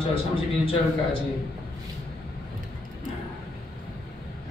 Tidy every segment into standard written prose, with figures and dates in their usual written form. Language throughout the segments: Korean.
다음절 31절까지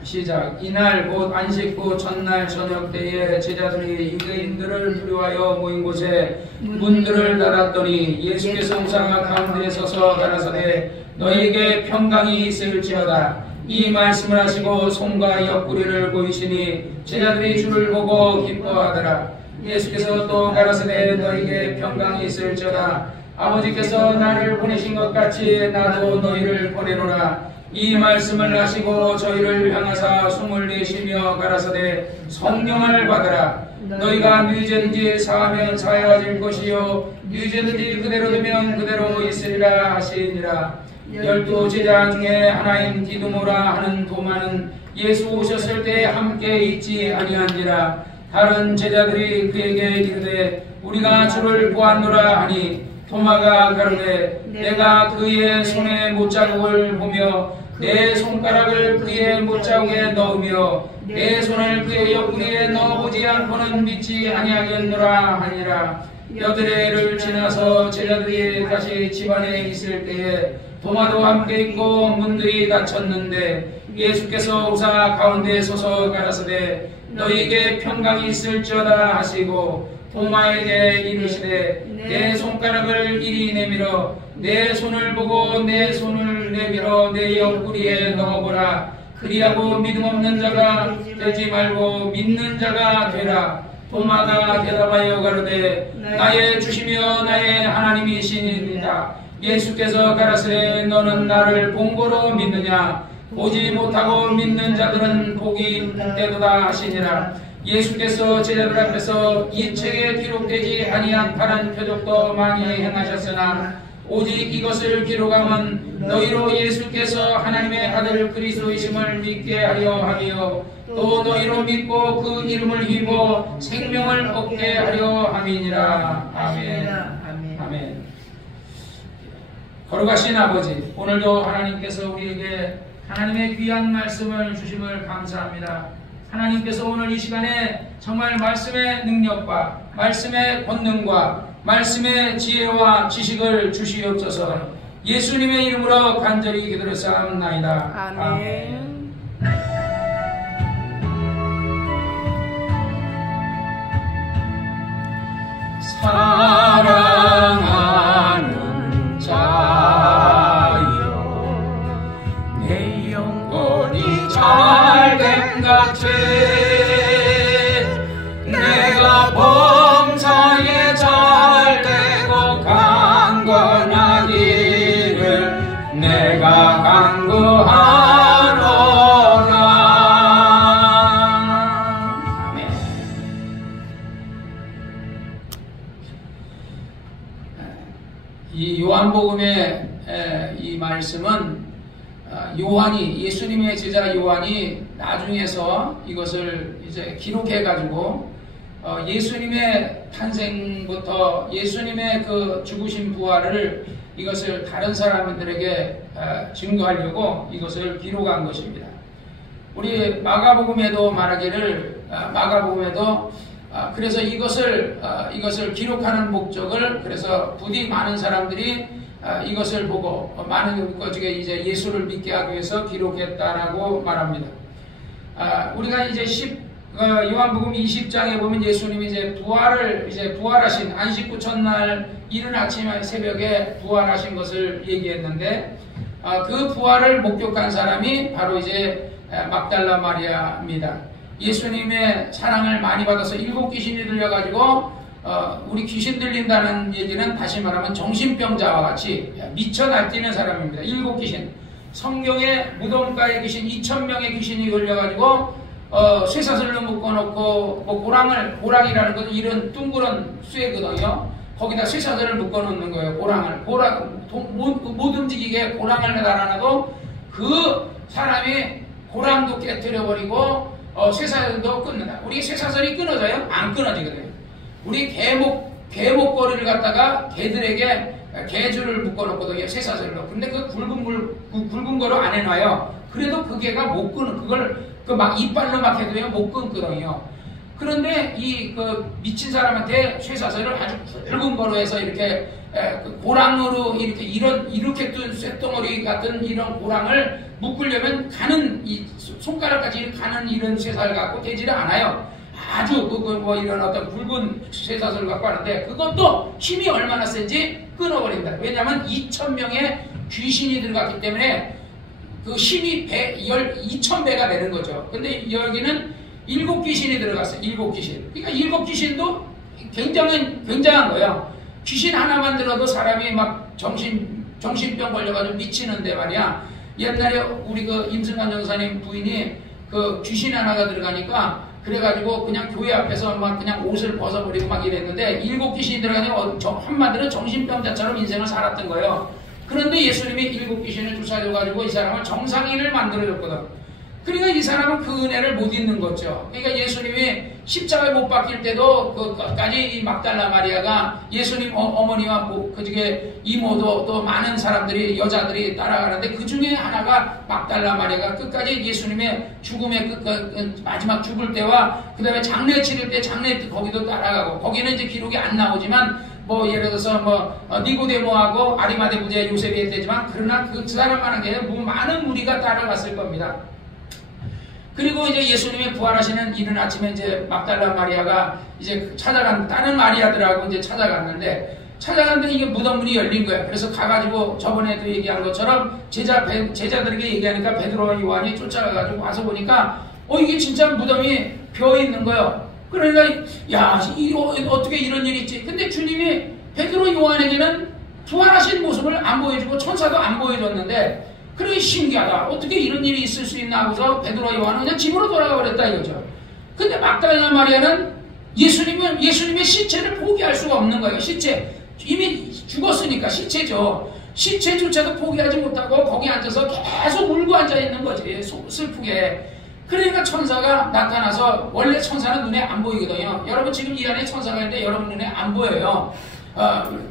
시작. 이날 곧 안식 후 첫날 저녁 때에 제자들이 유대인들을 두려워하여 모인 곳에 문들을 닫았더니 예수께서 우상 가운데 서서 가라사대 너희에게 평강이 있을지어다. 이 말씀을 하시고 손과 옆구리를 보이시니 제자들이 주를 보고 기뻐하더라. 예수께서 또 가라사대 너희에게 평강이 있을지어다. 아버지께서 나를 보내신 것 같이 나도 너희를 보내노라. 이 말씀을 하시고 저희를 향하사 숨을 내쉬며 가라사대 성령을 받으라. 너희가 누이든지 사하면 사하여질 것이요 누이든지 그대로 두면 그대로 있으리라 하시니라. 12 제자 중에 하나인 디두모라 하는 도마는 예수 오셨을 때 함께 있지 아니한지라. 다른 제자들이 그에게 이르되 우리가 주를 보았노라 하니 도마가 가로되 내가 그의 손에 못자국을 보며 내 손가락을 그의 못자국에 넣으며 내 손을 그의 옆구리에 넣어보지 않고는 믿지 아니하겠노라 하니라. 여드레를 지나서 제자들이 다시 집안에 있을 때에 도마도 함께 있고 문들이 닫혔는데 예수께서 우사 가운데 서서 가라사대 너희에게 평강이 있을지어다 하시고 도마에게 이르시되 내 손가락을 이리 내밀어 내 손을 보고 내 손을 내밀어 내 옆구리에 넣어보라. 그리하고 믿음 없는 자가 되지 말고 믿는 자가 되라. 도마가 대답하여 가로되 나의 주시며 나의 하나님이시니이다. 예수께서 가라사대 너는 나를 본고로 믿느냐. 보지 못하고 믿는 자들은 복이 복되도다 하시니라. 예수께서 제자들 앞에서 이 책에 기록되지 아니한 다른 표적도 많이 행하셨으나 오직 이것을 기록하면 너희로 예수께서 하나님의 아들 그리스도이심을 믿게 하려 하며 또 너희로 믿고 그 이름을 힘입어 생명을 얻게 하려 함이니라. 아멘. 아멘. 거룩하신 아버지, 오늘도 하나님께서 우리에게 하나님의 귀한 말씀을 주심을 감사합니다. 하나님께서 오늘 이 시간에 정말 말씀의 능력과 말씀의 권능과 말씀의 지혜와 지식을 주시옵소서. 예수님의 이름으로 간절히 기도했사옵나이다. 아멘. 사랑하는 자여 내 영혼이 잘됨 같이 내가 범사에 잘되고 강건하기를 내가 간구하노라. 아멘. 이 요한복음의 이 말씀은 요한이, 예수님의 제자 요한이 나중에서 이것을 이제 기록해가지고 예수님의 탄생부터 예수님의 그 죽으신 부활을 이것을 다른 사람들에게 증거하려고 이것을 기록한 것입니다. 우리 마가복음에도 말하기를 마가복음에도 그래서 이것을 기록하는 목적을 그래서 부디 많은 사람들이 이것을 보고 많은 것중에 이제 예수를 믿게 하기 위해서 기록했다라고 말합니다. 우리가 이제 요한복음 20장에 보면 예수님이 이제 부활하신 안식 후 첫날 이른 아침 새벽에 부활하신 것을 얘기했는데 그 부활을 목격한 사람이 바로 이제 막달라 마리아입니다. 예수님의 사랑을 많이 받아서 7 귀신이 들려가지고 우리 귀신 들린다는 얘기는 다시 말하면 정신병자와 같이 미쳐 날뛰는 사람입니다. 7 귀신. 성경에 무덤가에 귀신 2000명의 귀신이 걸려가지고 쇠사슬로 묶어놓고 고랑이라는 것은 이런 둥그런 쇠거든요. 거기다 쇠사슬을 묶어놓는 거예요. 못 움직이게 고랑을 달아놔도 그 사람이 고랑도 깨뜨려버리고 쇠사슬도 끊는다. 우리 쇠사슬이 끊어져요? 안 끊어지거든요. 우리 개목걸이를 갖다가 개들에게 개줄을 묶어놓거든요. 쇠사슬로. 근데 그 굵은 거로 안 해놔요. 그래도 그 개가 못 끊어. 그걸 막 이빨로 막 해도요 못 끊거든요. 그런데 이 미친 사람한테 쇠사슬을 아주 굵은 거로 해서 이렇게 그 고랑으로 이렇게 뜬 쇳덩어리 같은 이런 고랑을 묶으려면 가는 이 손가락까지 가는 이런 쇠사슬 갖고 되지를 않아요. 아주 뭐 이런 어떤 굵은 쇠사슬 갖고 하는데 그것도 힘이 얼마나 센지 끊어버린다. 왜냐하면 2,000명의 귀신이 들어갔기 때문에 그 힘이 2,000배가 되는 거죠. 근데 여기는 7귀신이 들어갔어요. 7귀신. 그러니까 7귀신도 굉장한 거예요. 귀신 하나만 들어도 사람이 막 정신병 걸려가지고 미치는데 말이야. 옛날에 우리 그 임승환 전사님 부인이 그 귀신 하나가 들어가니까 그래가지고 그냥 교회 앞에서 막 그냥 옷을 벗어버리고 막 이랬는데 7귀신이 들어가니까 한마디로 정신병자처럼 인생을 살았던 거예요. 그런데 예수님이 7귀신을 주사줘가지고 이 사람을 정상인을 만들어줬거든. 그러니까 이 사람은 그 은혜를 못 잊는 거죠. 그러니까 예수님이 십자가에 못 박힐 때도 그까지 이 막달라 마리아가 예수님 어머니와 그중에 이모도 또 많은 사람들이 여자들이 따라가는데 그 중에 하나가 막달라 마리아가 끝까지 예수님의 죽음의 마지막 죽을 때와 그 다음에 장례 치를 때 거기도 따라가고 거기는 이제 기록이 안 나오지만 뭐 예를 들어서 뭐 니고데모하고 아리마대 부자 요셉이 했지만 그러나 그 사람만한 게 뭐 많은 무리가 따라갔을 겁니다. 그리고 이제 예수님이 부활하시는 이른 아침에 이제 막달라 마리아가 이제 다른 마리아들하고 이제 찾아갔는데 이게 무덤문이 열린 거야. 그래서 가가지고 저번에도 얘기한 것처럼 제자들에게 얘기하니까 베드로와 요한이 쫓아가가지고 와서 보니까 이게 진짜 무덤이 벼 있는 거예요. 그러니까 야, 어떻게 이런 일이 있지? 근데 주님이 베드로 요한에게는 부활하신 모습을 안 보여주고 천사도 안 보여줬는데 그러게 신기하다. 어떻게 이런 일이 있을 수 있나 하고서 베드로와 요한은 그냥 집으로 돌아가 버렸다 이거죠. 근데 막달라 마리아는 예수님의 시체를 포기할 수가 없는 거예요. 시체. 이미 죽었으니까 시체죠. 시체조차도 포기하지 못하고 거기 앉아서 계속 울고 앉아있는 거지. 슬프게. 그러니까 천사가 나타나서 원래 천사는 눈에 안 보이거든요. 여러분 지금 이 안에 천사가 있는데 여러분 눈에 안 보여요.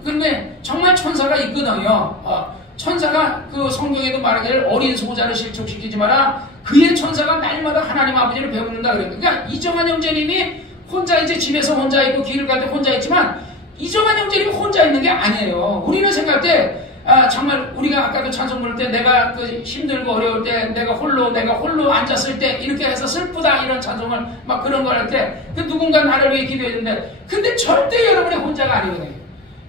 그런데 정말 천사가 있거든요. 천사가 그 성경에도 말하기를 어린 소자를 실족시키지 마라. 그의 천사가 날마다 하나님 아버지를 배우는다 그래요. 그러니까 이정환 형제님이 혼자 이제 집에서 혼자 있고 길을 갈 때 혼자 있지만 이정환 형제님이 혼자 있는 게 아니에요. 우리는 생각할 때 정말 우리가 아까도 찬송 부를 때 내가 그 힘들고 어려울 때 내가 홀로 앉았을 때 이렇게 해서 슬프다 이런 찬송을 막 그런 걸 할 때 그 누군가 나를 위해 기도했는데 근데 절대 여러분이 혼자가 아니거든요.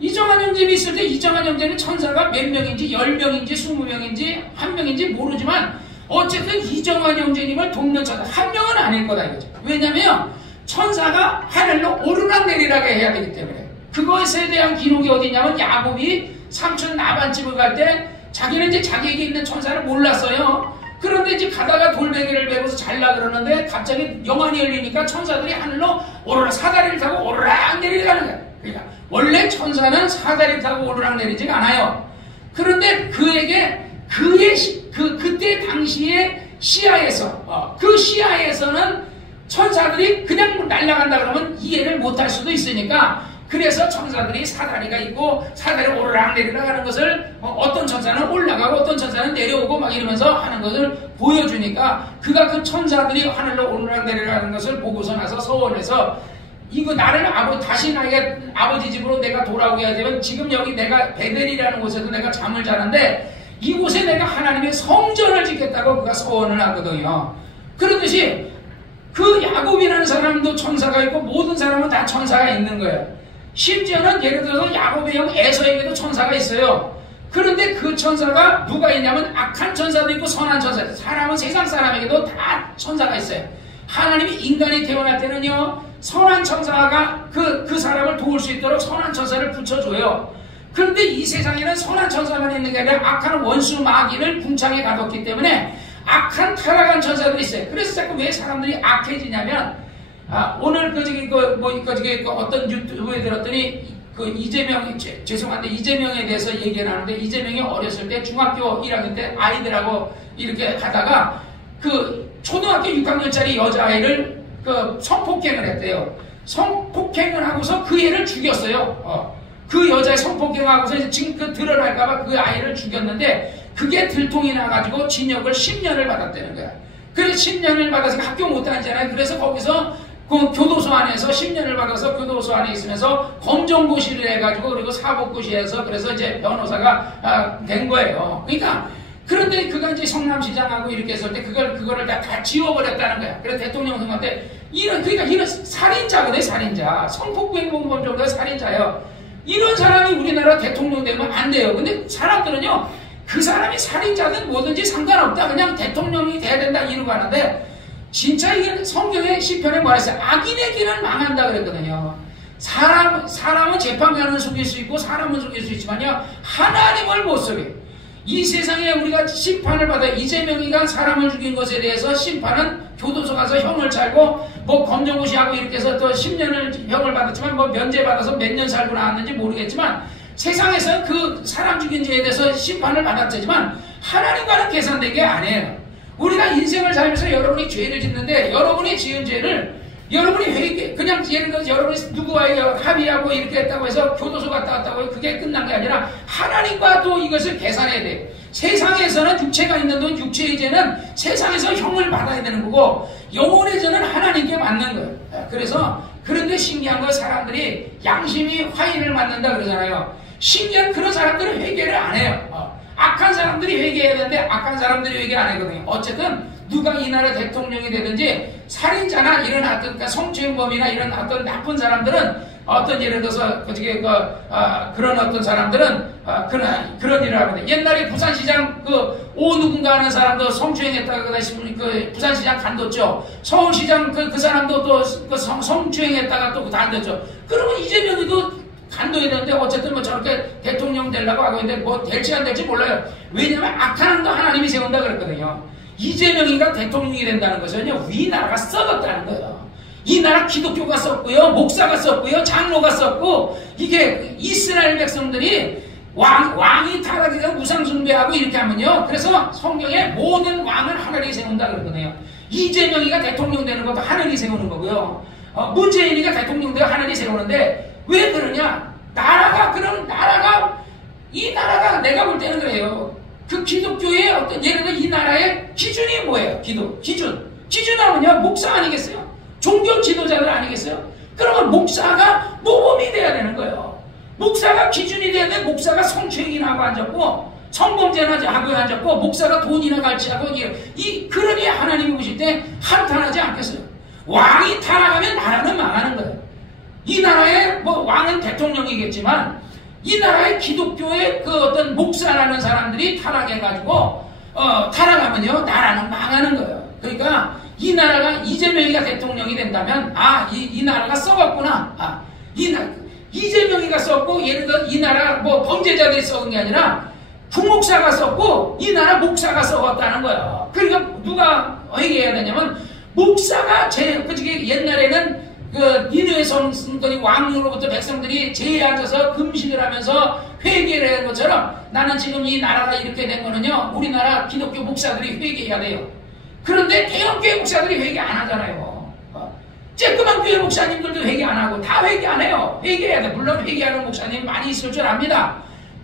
이정환 형제님이 있을 때 이정환 형제는 천사가 몇 명인지 10명인지 20명인지 1명인지 모르지만 어쨌든 이정환 형제님을 돕는 천사 한 명은 아닐 거다 이거죠. 왜냐면 천사가 하늘로 오르락내리락을 해야 되기 때문에 그것에 대한 기록이 어디 있냐면 야곱이 삼촌 라반집을 갈 때 자기는 이제 자기에게 있는 천사를 몰랐어요. 그런데 이제 가다가 돌베개를 메고서 잘라 그러는데 갑자기 영안이 열리니까 천사들이 하늘로 오르락 사다리를 타고 오르락 내리라는 거야. 그러니까 원래 천사는 사다리 타고 오르락 내리지가 않아요. 그런데 그에게 그때 당시의 시야에서 그 시야에서는 천사들이 그냥 날아간다 그러면 이해를 못할 수도 있으니까 그래서 천사들이 사다리가 있고 사다리 오르락 내리락 하는 것을 어떤 천사는 올라가고 어떤 천사는 내려오고 막 이러면서 하는 것을 보여주니까 그가 그 천사들이 하늘로 오르락 내리락 하는 것을 보고서 나서 서원해서 이거 나를 다시 나에게 아버지 집으로 내가 돌아오게 하려면 지금 여기 내가 베델이라는 곳에서 내가 잠을 자는데 이곳에 내가 하나님의 성전을 짓겠다고 그가 서원을 하거든요. 그러듯이 그 야곱이라는 사람도 천사가 있고 모든 사람은 다 천사가 있는 거예요. 심지어는 예를 들어서 야곱의 형 에서에게도 천사가 있어요. 그런데 그 천사가 누가 있냐면 악한 천사도 있고 선한 천사도 있어요. 사람은 세상 사람에게도 다 천사가 있어요. 하나님이 인간이 태어날 때는요 선한 천사가 그 사람을 도울 수 있도록 선한 천사를 붙여줘요. 그런데 이 세상에는 선한 천사만 있는 게 아니라 악한 원수 마귀를 궁창에 가뒀기 때문에 악한 타락한 천사들이 있어요. 그래서 자꾸 왜 사람들이 악해지냐면 오늘 어떤 유튜브에 들었더니 죄송한데 이재명에 대해서 얘기를 하는데 이재명이 어렸을 때 중학교 1학년 때 아이들하고 이렇게 가다가 그 초등학교 6학년짜리 여자아이를 성폭행을 했대요. 성폭행을 하고서 그 애를 죽였어요. 그 여자의 성폭행하고서 지금 드러날까봐 그 아이를 죽였는데 그게 들통이 나가지고 징역을 10년을 받았다는 거야. 그래서 10년을 받아서 학교 못 다니잖아요. 그래서 거기서 그 교도소 안에서 10년을 받아서 교도소 안에 있으면서 검정고시를 해가지고 그리고 사법고시에서 그래서 이제 변호사가 된 거예요. 그러니까 그런데 그가 이제 성남시장하고 이렇게 했을 때 그거를 다 지워버렸다는 거야. 그래서 대통령 선거 때 그러니까 이런 살인자거든, 살인자. 성폭행범 정도의 살인자예요. 이런 사람이 우리나라 대통령 되면 안 돼요. 근데 사람들은요, 그 사람이 살인자든 뭐든지 상관없다. 그냥 대통령이 돼야 된다 이러고 하는데, 진짜 이게 성경의 시편에 말했어요. 악인의 길은 망한다 그랬거든요. 사람은 재판관은 속일 수 있고 사람은 속일 수 있지만요, 하나님을 못 속여요. 이 세상에 우리가 심판을 받아요. 이재명이가 사람을 죽인 것에 대해서 심판은 교도소 가서 형을 살고 뭐 검정고시하고 이렇게 해서 또 10년을 형을 받았지만 뭐 면제받아서 몇 년 살고 나왔는지 모르겠지만 세상에서 그 사람 죽인 죄에 대해서 심판을 받았지만 하나님과는 계산된 게 아니에요. 우리가 인생을 살면서 여러분이 죄를 짓는데 여러분이 지은 죄를 여러분이 회개, 그냥 예를 들어서 여러분이 누구와의 합의하고 이렇게 했다고 해서 교도소 갔다 왔다고 해서 그게 끝난 게 아니라 하나님과 또 이것을 계산해야 돼요. 세상에서는 육체가 있는 돈, 육체의 죄는 세상에서 형을 받아야 되는 거고 영혼의 죄는 하나님께 받는 거예요. 그래서 그런데 신기한 건 사람들이 양심이 화인을 맞는다 그러잖아요. 신기한 그런 사람들은 회개를 안 해요. 악한 사람들이 회개해야 되는데 악한 사람들이 회개 안 하거든요. 어쨌든 누가 이 나라 대통령이 되든지 살인자나 이런 어떤 그러니까 성추행범이나 이런 어떤 나쁜 사람들은 어떤 예를 들어서 그런 어떤 사람들은 그런 일을 하거든요. 옛날에 부산시장 오 누군가 하는 사람도 성추행했다가 그 부산시장 간뒀죠. 서울시장 그 사람도 또 성추행했다가 또 간뒀죠. 그러면 이재명이도 간둬야 되는데 어쨌든 뭐 저렇게 대통령 되려고 하고 있는데 뭐 될지 안 될지 몰라요. 왜냐면 악한 거 하나님이 세운다 그랬거든요. 이재명이가 대통령이 된다는 것은요, 이 나라가 썩었다는 거예요. 이 나라 기독교가 썩고요, 목사가 썩고요, 장로가 썩고, 이게 이스라엘 백성들이 왕이 타락해서 우상숭배하고 이렇게 하면요, 그래서 성경에 모든 왕을 하늘이 세운다 그러거든요. 이재명이가 대통령 되는 것도 하늘이 세우는 거고요. 문재인이가 대통령 되어 하늘이 세우는데, 왜 그러냐? 이 나라가 내가 볼 때는 그래요. 그 기독교의 어떤 예를 들어 이 나라의 기준이 뭐예요? 기준하면요 목사 아니겠어요? 종교 지도자들 아니겠어요? 그러면 목사가 모범이 돼야 되는 거예요. 목사가 기준이 돼야 돼. 목사가 성추행이나 하고 앉았고 성범죄나 하고 앉았고 목사가 돈이나 갈취하고 그러니 하나님이 보실 때 한탄하지 않겠어요? 왕이 타락하면 나라는 망하는 거예요. 이 나라의 뭐 왕은 대통령이겠지만 이 나라의 기독교의 그 어떤 목사라는 사람들이 타락해가지고 타락하면요 나라는 망하는 거예요. 그러니까 이 나라가 이재명이가 대통령이 된다면 이 나라가 썩었구나. 이재명이가 썩고 예를 들어 이 나라 뭐 범죄자들이 썩은 게 아니라 부목사가 썩고 이 나라 목사가 썩었다는 거예요. 그러니까 누가 회개해야 되냐면 목사가 옛날에는 니느웨 성들이 왕으로부터 백성들이 제에 앉아서 금식을 하면서 회개를 하는 것처럼 나는 지금 이 나라가 이렇게 된 거는요 우리나라 기독교 목사들이 회개해야 돼요. 그런데 대형교회 목사들이 회개 안 하잖아요. 쬐끄만 교회 목사님들도 회개 안 하고 다 회개 안 해요. 회개해야 돼. 물론 회개하는 목사님 많이 있을 줄 압니다.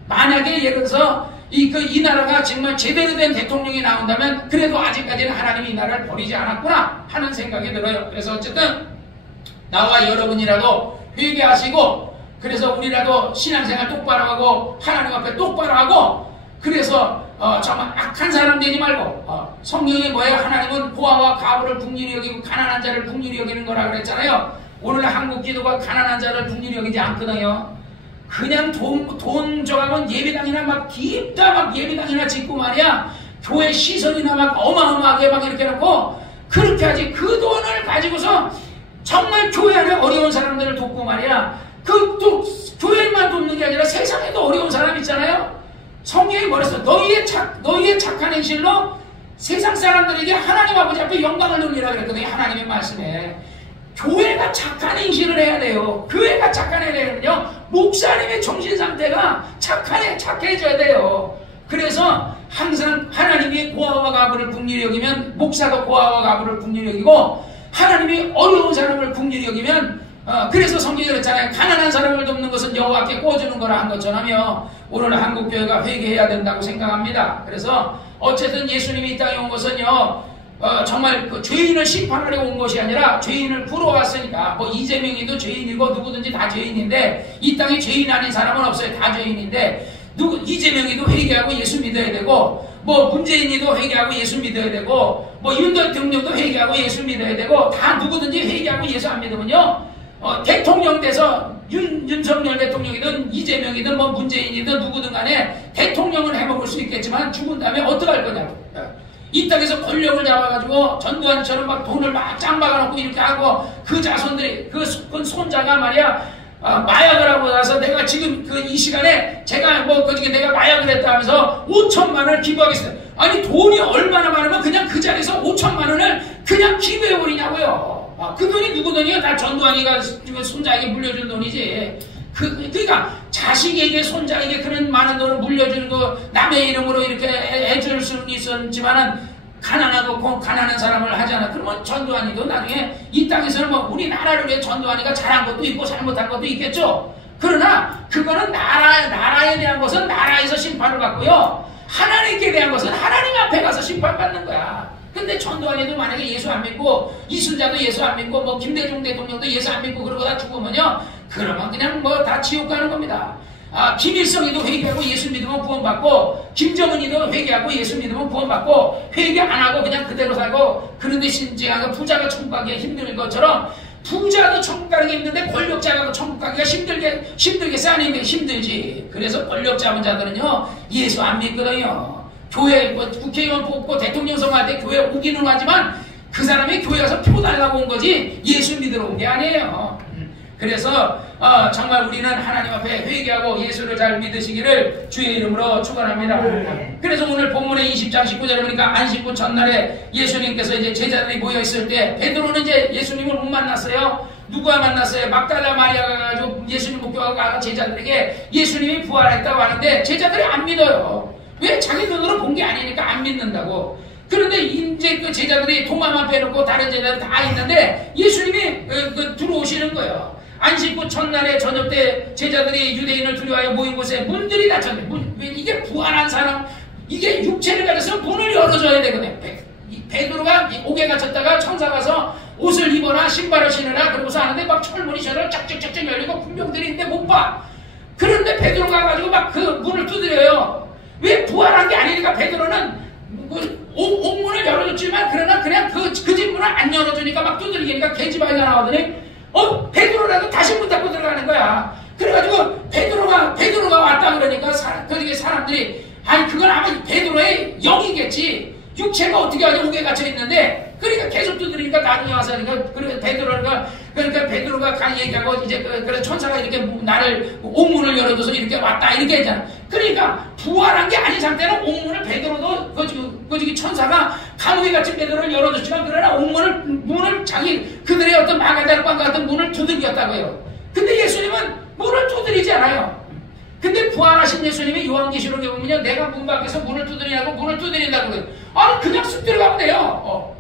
만약에 예를 들어서 이 나라가 정말 제대로 된 대통령이 나온다면 그래도 아직까지는 하나님이 이 나라를 버리지 않았구나 하는 생각이 들어요. 그래서 어쨌든 나와 여러분이라도 회개하시고 그래서 우리라도 신앙생활 똑바로 하고 하나님 앞에 똑바로 하고 그래서 정말 악한 사람 되지 말고 성경에 뭐예요? 하나님은 고아와 가부를 긍휼히 여기고 가난한 자를 긍휼히 여기는 거라 그랬잖아요. 오늘 한국 기도가 가난한 자를 긍휼히 여기지 않거든요. 그냥 돈 줘가면 예배당이나 막 깊다 막 예배당이나 짓고 말이야 교회 시설이나 막 어마어마하게 막 이렇게 해놓고 그렇게 하지 그 돈을 가지고서 정말 교회 안에 어려운 사람들을 돕고 말이야. 또 교회만 돕는 게 아니라 세상에도 어려운 사람 있잖아요. 성경이 뭐랬어? 너희의 착한 행실로 세상 사람들에게 하나님 아버지 앞에 영광을 돌리라 그랬거든요. 하나님의 말씀에. 교회가 착한 행실을 해야 돼요. 교회가 착한 행실은요. 목사님의 정신 상태가 착해져야 돼요. 그래서 항상 하나님이 고아와 가부를 긍휼히 여기면 목사가 고아와 가부를 긍휼히 여기고 하나님이 어려운 사람을 긍휼히 여기면 그래서 성경이 그랬잖아요. 가난한 사람을 돕는 것은 여호와께 구워주는 거라 한 것처럼요. 오늘 한국교회가 회개해야 된다고 생각합니다. 그래서 어쨌든 예수님이 이 땅에 온 것은요. 정말 그 죄인을 심판하려고 온 것이 아니라 죄인을 부러웠으니까 뭐 이재명이도 죄인이고 누구든지 다 죄인인데 이 땅에 죄인 아닌 사람은 없어요. 다 죄인인데 이재명이도 회개하고 예수 믿어야 되고 뭐 문재인이도 회개하고 예수 믿어야 되고 뭐 윤 대통령도 회개하고 예수 믿어야 되고 다 누구든지 회개하고 예수 안 믿으면요 대통령 돼서 윤석열 대통령이든 이재명이든 뭐 문재인이든 누구든 간에 대통령을 해먹을 수 있겠지만 죽은 다음에 어떡할 거냐고. 이 땅에서 권력을 잡아가지고 전두환처럼 막 돈을 막 짱박아놓고 이렇게 하고 그 자손들이 그 손자가 말이야 마약을 하고 나서 내가 지금 이 시간에 제가 뭐 그중에 내가 마약을 했다 하면서 5천만 원을 기부하겠어요. 아니 돈이 얼마나 많으면 그냥 그 자리에서 5천만 원을 그냥 기부해버리냐고요. 그 돈이 누구 돈이요? 다 전두환이가 손자에게 물려준 돈이지. 그러니까 자식에게 손자에게 그런 많은 돈을 물려주는 거 남의 이름으로 이렇게 해줄 수는 있었지만은 가난하고 가난한 사람을 하잖아. 그러면 전두환이도 나중에 이 땅에서는 뭐 우리나라를 위해 전두환이가 잘한 것도 있고 잘못한 것도 있겠죠. 그러나 그거는 나라에 대한 것은 나라에서 심판을 받고요. 하나님께 대한 것은 하나님 앞에 가서 심판받는 거야. 근데 전두환이도 만약에 예수 안 믿고 이순자도 예수 안 믿고 뭐 김대중 대통령도 예수 안 믿고 그러고 다 죽으면요. 그러면 그냥 뭐 다 지옥 가는 겁니다. 김일성이도 회개하고 예수 믿으면 구원받고 김정은이도 회개하고 예수 믿으면 구원받고 회개 안 하고 그냥 그대로 살고 그런 대신 제가 부자가 천국 가기가 힘든 것처럼 부자도 천국 가기 힘든데 권력자가 천국 가기가 힘들게 싸는 게 힘들지. 그래서 권력 잡은 자들은요 예수 안 믿거든요. 교회 뭐 국회의원 뽑고 대통령 선거할 때 교회 오기는 하지만 그 사람이 교회 가서 표 달라고 온 거지 예수 믿으러 온 게 아니에요. 그래서 정말 우리는 하나님 앞에 회개하고 예수를 잘 믿으시기를 주의 이름으로 축원합니다. 그래서 오늘 본문의 20장 19절에 보니까 안식구 첫날에 예수님께서 이제 제자들이 모여 있을 때 베드로는 이제 예수님을 못 만났어요. 누가 만났어요? 막달라 마리아가 가지고 예수님 목격하고 제자들에게 예수님이 부활했다고 하는데 제자들이 안 믿어요. 왜? 자기 눈으로 본 게 아니니까 안 믿는다고. 그런데 이제 그 제자들이 도마만 빼놓고 다른 제자들 다 있는데 예수님이 들어오시는 거예요. 안식구 첫날에 저녁 때 제자들이 유대인을 두려워하여 모인 곳에 문들이 닫혔네. 이게 부활한 사람, 이게 육체를 가져서 문을 열어줘야 되거든. 베드로가 옥에 갇혔다가 천사 가서 옷을 입어라 신발을 신으라 그러고서 하는데 막 철문이 저를 짝짝짝짝 열리고 군병들이 있는데 못 봐. 그런데 베드로가 가지고 막 그 문을 두드려요. 왜? 부활한 게 아니니까 베드로는 옥문을 열어줬지만 그러나 그냥 그 집 문을 안 열어주니까 막 두들기니까 계집아이가 나오더니 베드로라도 다시 문 닫고 들어가는 거야. 그래가지고 베드로가 왔다 그러니까 사람들이 아니 그건 아마 베드로의 영이겠지. 육체가 어떻게 하냐 옥에 갇혀 있는데 그러니까 계속 두드리니까 나중에 와서 그러니까 베드로가 간 얘기하고 이제 그래 천사가 이렇게 나를 옥문을 열어줘서 이렇게 왔다 이렇게 했잖아. 그러니까 부활한 게 아닌 상태는 옥문을 베드로도 그 천사가 감옥에 갇힌 베드로를 열어줬지만 그러나 문을 자기 그들의 어떤 마가다락과 같은 문을 두들겼다고요. 근데 예수님은 문을 두드리지 않아요. 근데 부활하신 예수님이 요한계시록에 보면요 내가 문 밖에서 문을 두드리냐고 문을 두드린다고 그래요. 그냥 쑥 들어가면 돼요.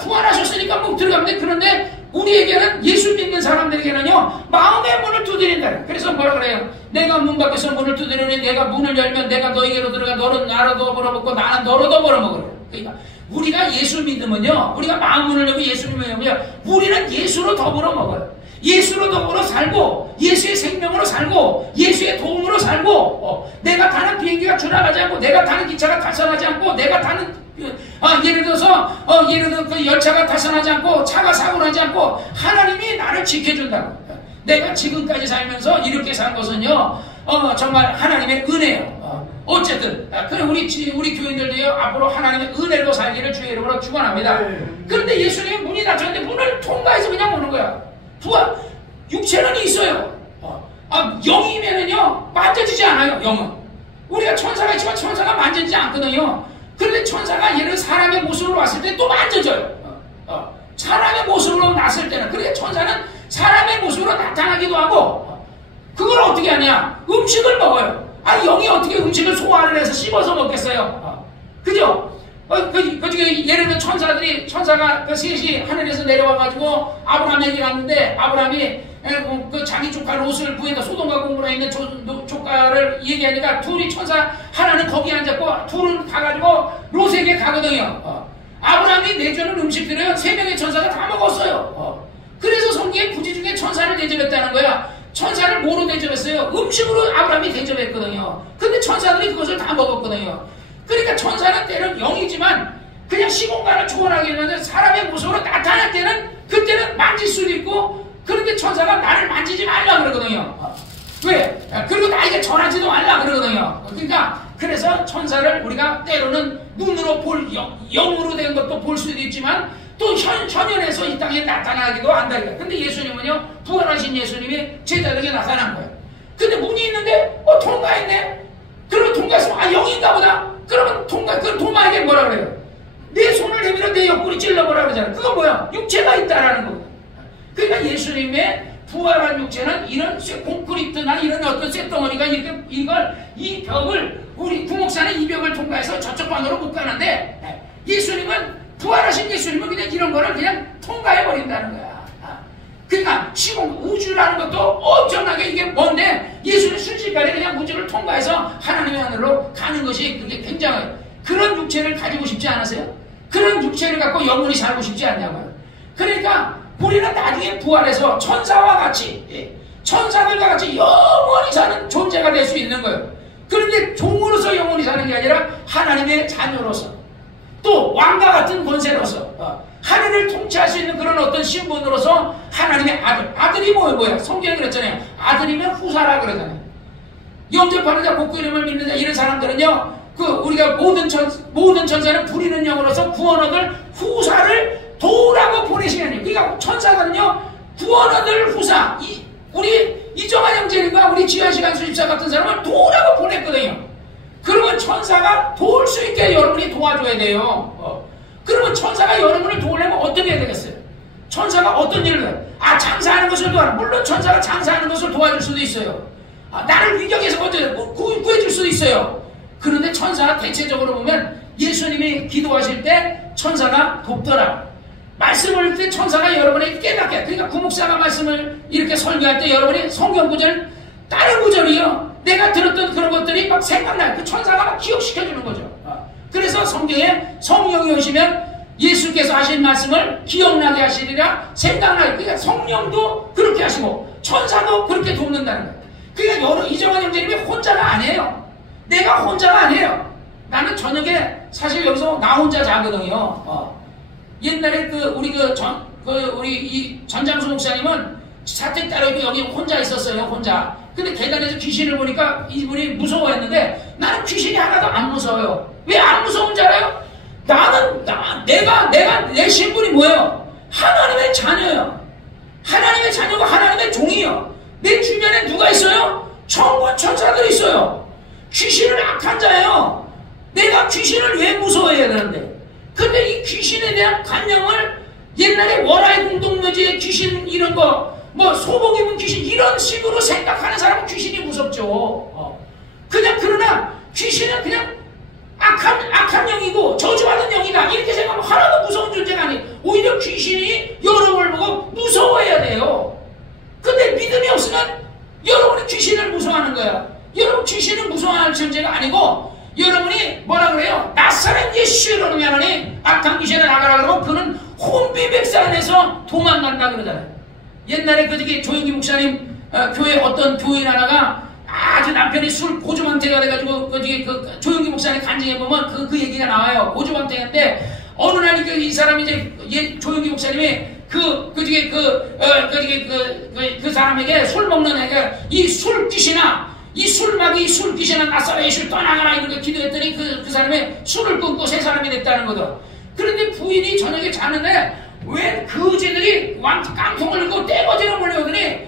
부활하셨으니까 뭐 들어가면 돼. 그런데 우리에게는 예수 믿는 사람들에게는요 마음의 문을 두드린다. 그래서 뭐라 그래요? 내가 문 밖에서 문을 두드리니 내가 문을 열면 내가 너에게로 들어가 너는 나로도 벌어먹고 나는 너로도 벌어먹으라. 그러니까 우리가 예수 믿으면요 우리가 마음 문을 열고 예수 믿으면 우리는 예수로 더불어 먹어요. 예수로 더불어 살고 예수의 생명으로 살고 예수의 도움으로 살고 내가 타는 비행기가 추락하지 않고 내가 타는 기차가 탈선하지 않고 내가 타는 예를 들어서 그 열차가 탈선하지 않고 차가 사고 나지 않고 하나님이 나를 지켜준다고. 내가 지금까지 살면서 이렇게 산 것은요 정말 하나님의 은혜예요. 어쨌든 그래 우리 교인들도요 앞으로 하나님의 은혜로 살기를 주의 이름으로 축원합니다. 그런데 예수님이 문이 닫혔는데 문을 통과해서 그냥 오는 거야. 부활 육체는 있어요. 영이면은요 만져지지 않아요. 영은 우리가 천사가 있지만 천사가 만져지지 않거든요. 그런데 천사가 얘를 사람의 모습으로 왔을 때 또 만져져요. 사람의 모습으로 났을 때는 그렇게 천사는 사람의 모습으로 나타나기도 하고 그걸 어떻게 하냐? 음식을 먹어요. 영이 어떻게 음식을 소화를 해서 씹어서 먹겠어요? 그죠? 그중에 예를 들어 천사가 그 셋이 하늘에서 내려와가지고 아브라함에게 갔는데 아브라함이 그 자기 조카 롯을 구해다 소돔과 고모라에 있는 조카를 얘기하니까 둘이 천사 하나는 거기 앉았고 둘은 가가지고 롯에게 가거든요. 아브라함이 내주는 음식들을 3명의 천사가 다 먹었어요. 그래서 성경에 부지 중에 천사를 대접했다는 거야. 천사를 뭐로 대접했어요? 음식으로 아브라함이 대접했거든요. 근데 천사들이 그것을 다 먹었거든요. 그러니까 천사는 때는 영이지만 그냥 시공간을 초월하게 했는데 사람의 모습으로 나타날 때는 그때는 만질 수도 있고, 그런데 천사가 나를 만지지 말라 그러거든요. 왜? 그리고 나에게 전하지도 말라 그러거든요. 그러니까 그래서 천사를 우리가 때로는 눈으로 볼 영으로 된 것도 볼 수도 있지만 또 현현에서 이 땅에 나타나기도 한다. 근데 예수님은요, 부활하신 예수님이 제자들에게 나타난 거예요. 근데 문이 있는데 통과했네. 그러면 통과했으면 영인가 보다. 그러면 그 도마에게 뭐라 그래요? 내 손을 내밀어 내 옆구리 찔러보라 그러잖아요. 그건 뭐야? 육체가 있다라는 거예요. 그러니까 예수님의 부활한 육체는 이런 콘크리트나 이런 어떤 쇳덩어리가 이 벽을, 우리 구목사는 이 벽을 통과해서 저쪽 방으로 못 가는데, 예수님은, 부활하신 예수님은 그냥 이런 거를 그냥 통과해버린다는 거야. 그러니까 시공, 우주라는 것도 엄청나게 이게 뭔데, 예수는 순식간에 그냥 우주를 통과해서 하나님의 하늘로 가는 것이 그게 굉장해요. 그런 육체를 가지고 싶지 않으세요? 그런 육체를 갖고 영원히 살고 싶지 않냐고요. 그러니까 우리는 나중에 부활해서 천사와 같이, 천사들과 같이 영원히 사는 존재가 될 수 있는 거예요. 그런데 종으로서 영원히 사는 게 아니라 하나님의 자녀로서, 또 왕과 같은 권세로서, 하늘을 통치할 수 있는 그런 어떤 신분으로서 하나님의 아들. 아들이 뭐야? 성경에 그랬잖아요. 아들이면 후사라 그러잖아요. 영접하는 자, 복구 이름을 믿는 자, 이런 사람들은요, 우리가 모든 천사는 부리는 영으로서 구원 얻을 후사를 도라고 보내시면, 그러니까 천사들은요, 구원 얻을 후사, 우리 이정환 형제님과 우리 지한시간 수집사 같은 사람을 도라고 보냈거든요. 그러면 천사가 도울 수 있게 여러분이 도와줘야 돼요. 그러면 천사가 여러분을 도우려면 어떻게 해야 되겠어요? 천사가 어떤 일을 해요? 장사하는 것을 도와라. 물론 천사가 장사하는 것을 도와줄 수도 있어요. 나를 위경에서 구해줄 수도 있어요. 그런데 천사가 대체적으로 보면 예수님이 기도하실 때 천사가 돕더라. 말씀을 할 때 천사가 여러분에게 깨닫게. 그러니까 구목사가 말씀을 이렇게 설교할 때 여러분이 성경 구절, 다른 구절이요, 내가 들었던 그런 것들이 막 생각나요. 그 천사가 막 기억시켜주는 거죠. 그래서 성경에 성령이 오시면 예수께서 하신 말씀을 기억나게 하시리라, 생각나게. 그러니까 성령도 그렇게 하시고 천사도 그렇게 돕는다는 거예요. 그러니까 이정환 형제님이 혼자가 아니에요. 내가 혼자가 아니에요. 나는 저녁에 사실 여기서 나 혼자 자거든요. 옛날에 우리 이 전장수 목사님은 사택 따로 여기 혼자 있었어요. 혼자. 근데 계단에서 귀신을 보니까 이분이 무서워했는데 나는 귀신이 하나도 안 무서워요. 왜 안 무서운 줄 알아요? 내가 내 신분이 뭐예요? 하나님의 자녀예요. 하나님의 자녀가 하나님의 종이요. 내 주변에 누가 있어요? 천군 천사들이 있어요. 귀신은 악한 자예요. 내가 귀신을 왜 무서워해야 되는데? 근데 이 귀신에 대한 관념을 옛날에 월화의 공동묘지의 귀신 이런 거, 소복 입은 귀신 이런 식으로 생각하는 사람은 귀신이 무섭죠. 그러나 귀신은 그냥 악한 영이고 저주받은 영이다 이렇게 생각하면 하나도 무서운 존재가 아니에요. 오히려 귀신이 여러분을 보고 무서워해야 돼요. 근데 믿음이 없으면 여러분이 귀신을 무서워하는 거야. 여러분 귀신을 무서워할 존재가 아니고, 여러분이 뭐라 그래요? 나사렛 예수의 이름으로 하니 악한 귀신을 나가라 그러면 그는 혼비백산에서 도망간다 그러잖아요. 옛날에 조영기 목사님 교회 어떤 교인 하나가 아주 남편이 술 고주망태가 돼가지고 조영기 목사님 간증해 보면 그 얘기가 나와요. 고주망태인데 어느 날 이 사람이 이제 조영기 목사님이 그 사람에게 술 먹는 애가 이 술 귀신아, 이 술막이 이 술 귀신아 나사렛 예수를 떠나가라 이렇게 기도했더니 그 사람이 술을 끊고 새 사람이 됐다는 거다. 그런데 부인이 저녁에 자는데 왜 그제들이 깡통을 넣고 떼거지로 몰려오더니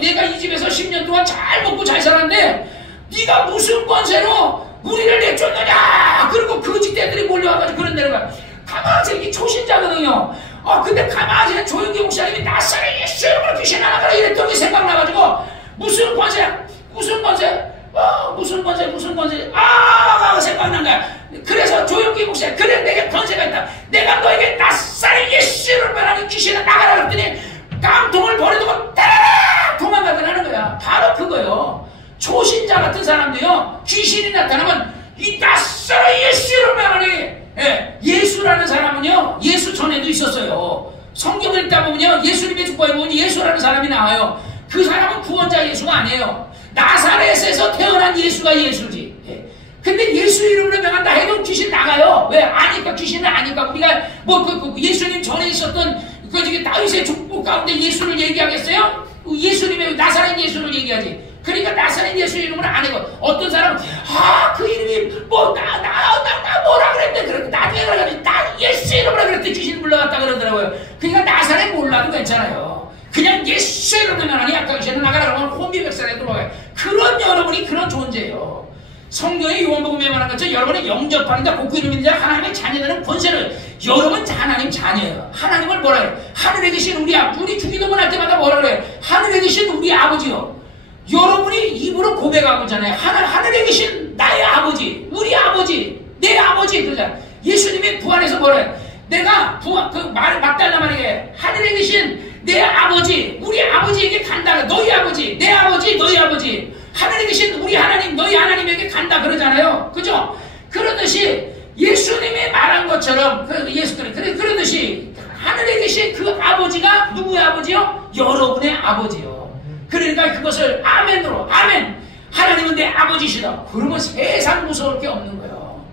내가 이 집에서 10년 동안 잘 먹고 잘 살았는데 네가 무슨 권세로 우리를 내쫓느냐. 그리고 거지 떼들이 몰려와가지고 그런 데를 가. 가만히 이 초신자거든요. 근데 가만히 조영기 목사님이 나사렛 예수 이름으로 귀신 나가라 이랬더니 생각나가지고 무슨 권세 생각난 거야. 그래서 조영기 목사님, 그래 내게 권세가 있다. 내가 너에게 나사렛 예수 이름으로 하는 귀신을 나가라 그랬더니 깡통을 버려두고 따라라 도망가더라는 거야. 바로 그거요. 초신자 같은 사람도요, 귀신이 나타나면 이 나사렛 예수 이름으로 하니 예수 있어요. 성경을 읽다 보면요, 예수님의 축복에 보면 예수라는 사람이 나와요. 그 사람은 구원자 예수가 아니에요. 나사렛에서 태어난 예수가 예수지. 근데 예수 이름으로 명한다 해도 귀신 나가요. 왜? 아니까, 귀신은 아니까. 우리가 예수님 전에 있었던 다윗의 족보 가운데 예수를 얘기하겠어요? 예수님의 나사렛 예수를 얘기하지. 그러니까 나사렛 예수 이름을 안 해요. 어떤 사람은 그 이름이 나 뭐라 그랬는데, 그렇게 나중에 그러면 나 예수 이름으로 그랬더니 귀신 불러갔다 그러더라고요. 그러니까 나사렛 몰라도 괜찮아요. 그냥 예수 이름으로 명하니 아까 귀신을 나가라 그러면 혼비백산에 들어가요. 그런 여러분이 그런 존재예요. 성경의 요한복음에 말한 것처럼 여러분이 영접하는데 복구 이름인 자 하나님의 자녀들은 권세를, 여러분 하나님 자녀예요. 하나님을 뭐라 해요? 하늘에 계신 우리 주기도문 할 때마다 뭐라 그래요? 하늘에 계신 우리 아버지요. 여러분이 입으로 고백하고잖아요. 하늘에 계신 나의 아버지, 우리 아버지, 내 아버지 그러잖아요. 예수님이 부활해서 뭐라 해요? 내가 말을 맞달라 말이게 하늘에 계신 내 아버지, 우리 아버지에게 간다. 너희 아버지, 내 아버지, 너희 아버지. 하늘에 계신 우리 하나님, 너희 하나님에게 간다 그러잖아요. 그죠? 그러듯이 예수님이 말한 것처럼 그러듯이 하늘에 계신 그 아버지가 누구의 아버지요? 여러분의 아버지요. 그러니까 그것을 아멘으로, 아멘. 하나님은 내 아버지시다. 그러면 세상 무서울 게 없는 거예요.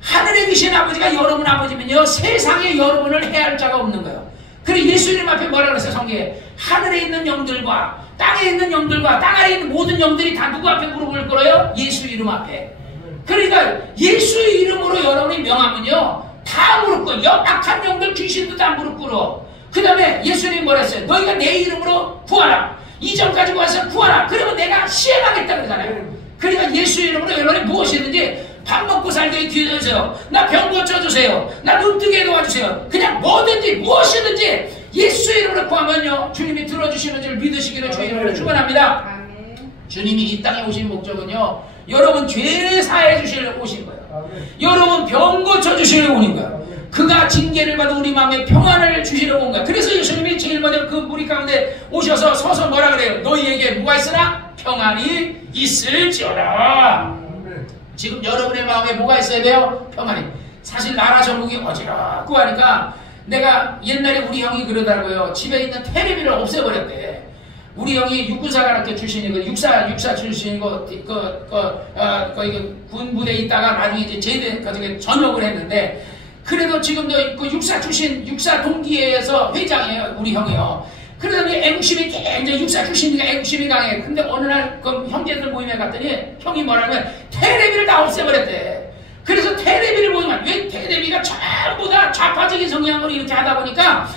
하늘에 계신 아버지가 여러분 아버지면요, 세상에 여러분을 해할 자가 없는 거예요. 그리고 예수님 앞에 뭐라 그랬어요? 성경에 하늘에 있는 영들과 땅에 있는 영들과 땅 아래에 있는 모든 영들이 다 누구 앞에 무릎을 꿇어요? 예수 이름 앞에. 그러니까 예수 이름으로 여러분이 명하면요, 다 무릎 꿇어. 악한 영들 귀신도 다 무릎 꿇어. 그 다음에 예수님이 뭐라 했어요? 너희가 내 이름으로 구하라. 이전까지 와서 구하라. 그러면 내가 시행하겠다 그러잖아요. 그러니까 예수 이름으로 여러분이 무엇이든지 밥 먹고 살게 기도해 주세요. 나 병 고쳐주세요. 나 눈 뜨게 도와주세요. 그냥 뭐든지 무엇이든지 예수 이름으로 구하면요, 주님이 들어주시는 줄 믿으시기를 주의 이름으로 축원합니다. 주님이 이 땅에 오신 목적은요, 여러분 죄 사해 주시려고 오신 거예요. 여러분 병 고쳐주시려고 오는 거예요. 그가 징계를 받아 우리 마음에 평안을 주시려고 온 거예요. 그래서 예수님이 제일 먼저 그 무리 가운데 오셔서 서서 뭐라 그래요? 너희에게 뭐가 있으나? 평안이 있을지어라. 지금 여러분의 마음에 뭐가 있어야 돼요? 평안이. 사실 나라 전국이 어지럽고 하니까 내가 옛날에 우리 형이 그러더라고요. 집에 있는 텔레비를 없애버렸대. 우리 형이 육군사관학교 출신이고 육사 출신이고 군부대에 있다가 나중에 이제 제대 전역을 했는데, 그래도 지금도 그 육사 출신 육사 동기회에서 회장이에요. 우리 형이요. 그러더니 애국심이 이제 육사 출신이니까 애국심이 강해. 근데 어느 날 그 형제들 모임에 갔더니 형이 뭐라면 텔레비를 다 없애버렸대. 그래서 텔레비를 보면 왜 텔레비가 전부 다 좌파적인 성향으로 이렇게 하다 보니까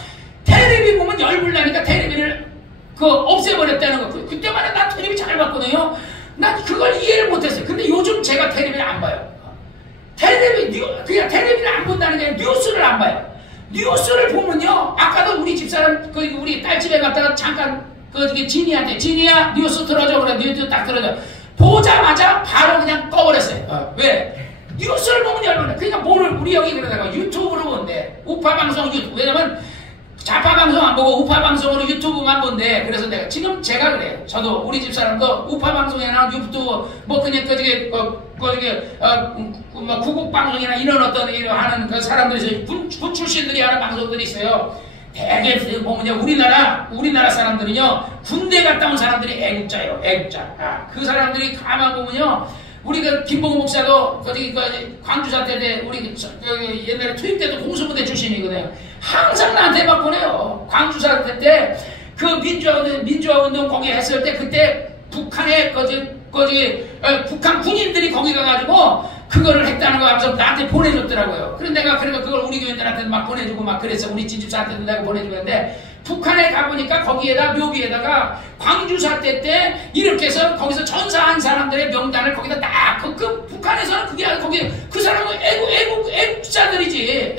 텔레비 보면 열불 나니까 텔레비를 없애버렸다는 거. 그때만 해도 나 텔레비 잘 봤거든요. 난 그걸 이해를 못했어요. 근데 요즘 제가 텔레비를 안 봐요. 그냥 텔레비를 안 본다는 게 뉴스를 안 봐요. 뉴스를 보면요, 아까도 우리 집사람 우리 딸집에 갔다가 잠깐 진이한테 진이야 뉴스 틀어줘 그래. 뉴스 딱 틀어줘. 보자마자 바로 그냥 꺼버렸어요. 왜? 뉴스를 보면 열받아. 그러니까 우리 형이 그러다가 유튜브로 본대. 우파방송 유튜브. 왜냐면 좌파방송 안 보고 우파방송으로 유튜브만 본대. 그래서 제가 그래요. 저도 우리 집사람도 우파방송에 나온 유튜브 구국방송이나 이런 하는 그 사람들이 군 출신들이 하는 방송들이 있어요. 대개 보면요, 우리나라 사람들은요, 군대 갔다 온 사람들이 애국자예요. 애국자. 그 사람들이 가만 보면요, 우리가 김봉우 목사도 광주 사태 때 우리 옛날에 투입 때도 공수부대 출신이거든요. 항상 나한테 막 보내요. 광주 사태 때 그 민주화 운동 거기 했을 때 그때 북한에 북한 군인들이 거기 가가지고 그거를 했다는 거 하면서 나한테 보내줬더라고요. 그런데 내가 그걸 우리 교인들한테 막 보내주고 막 그랬어. 우리 진집사한테도 내가 보내주는데, 북한에 가보니까 거기에다 묘비에다가 광주 사태 때 이렇게 해서 거기서 전사한 사람들의 명단을 거기다 딱 북한에서는 그 사람은 애국자들이지.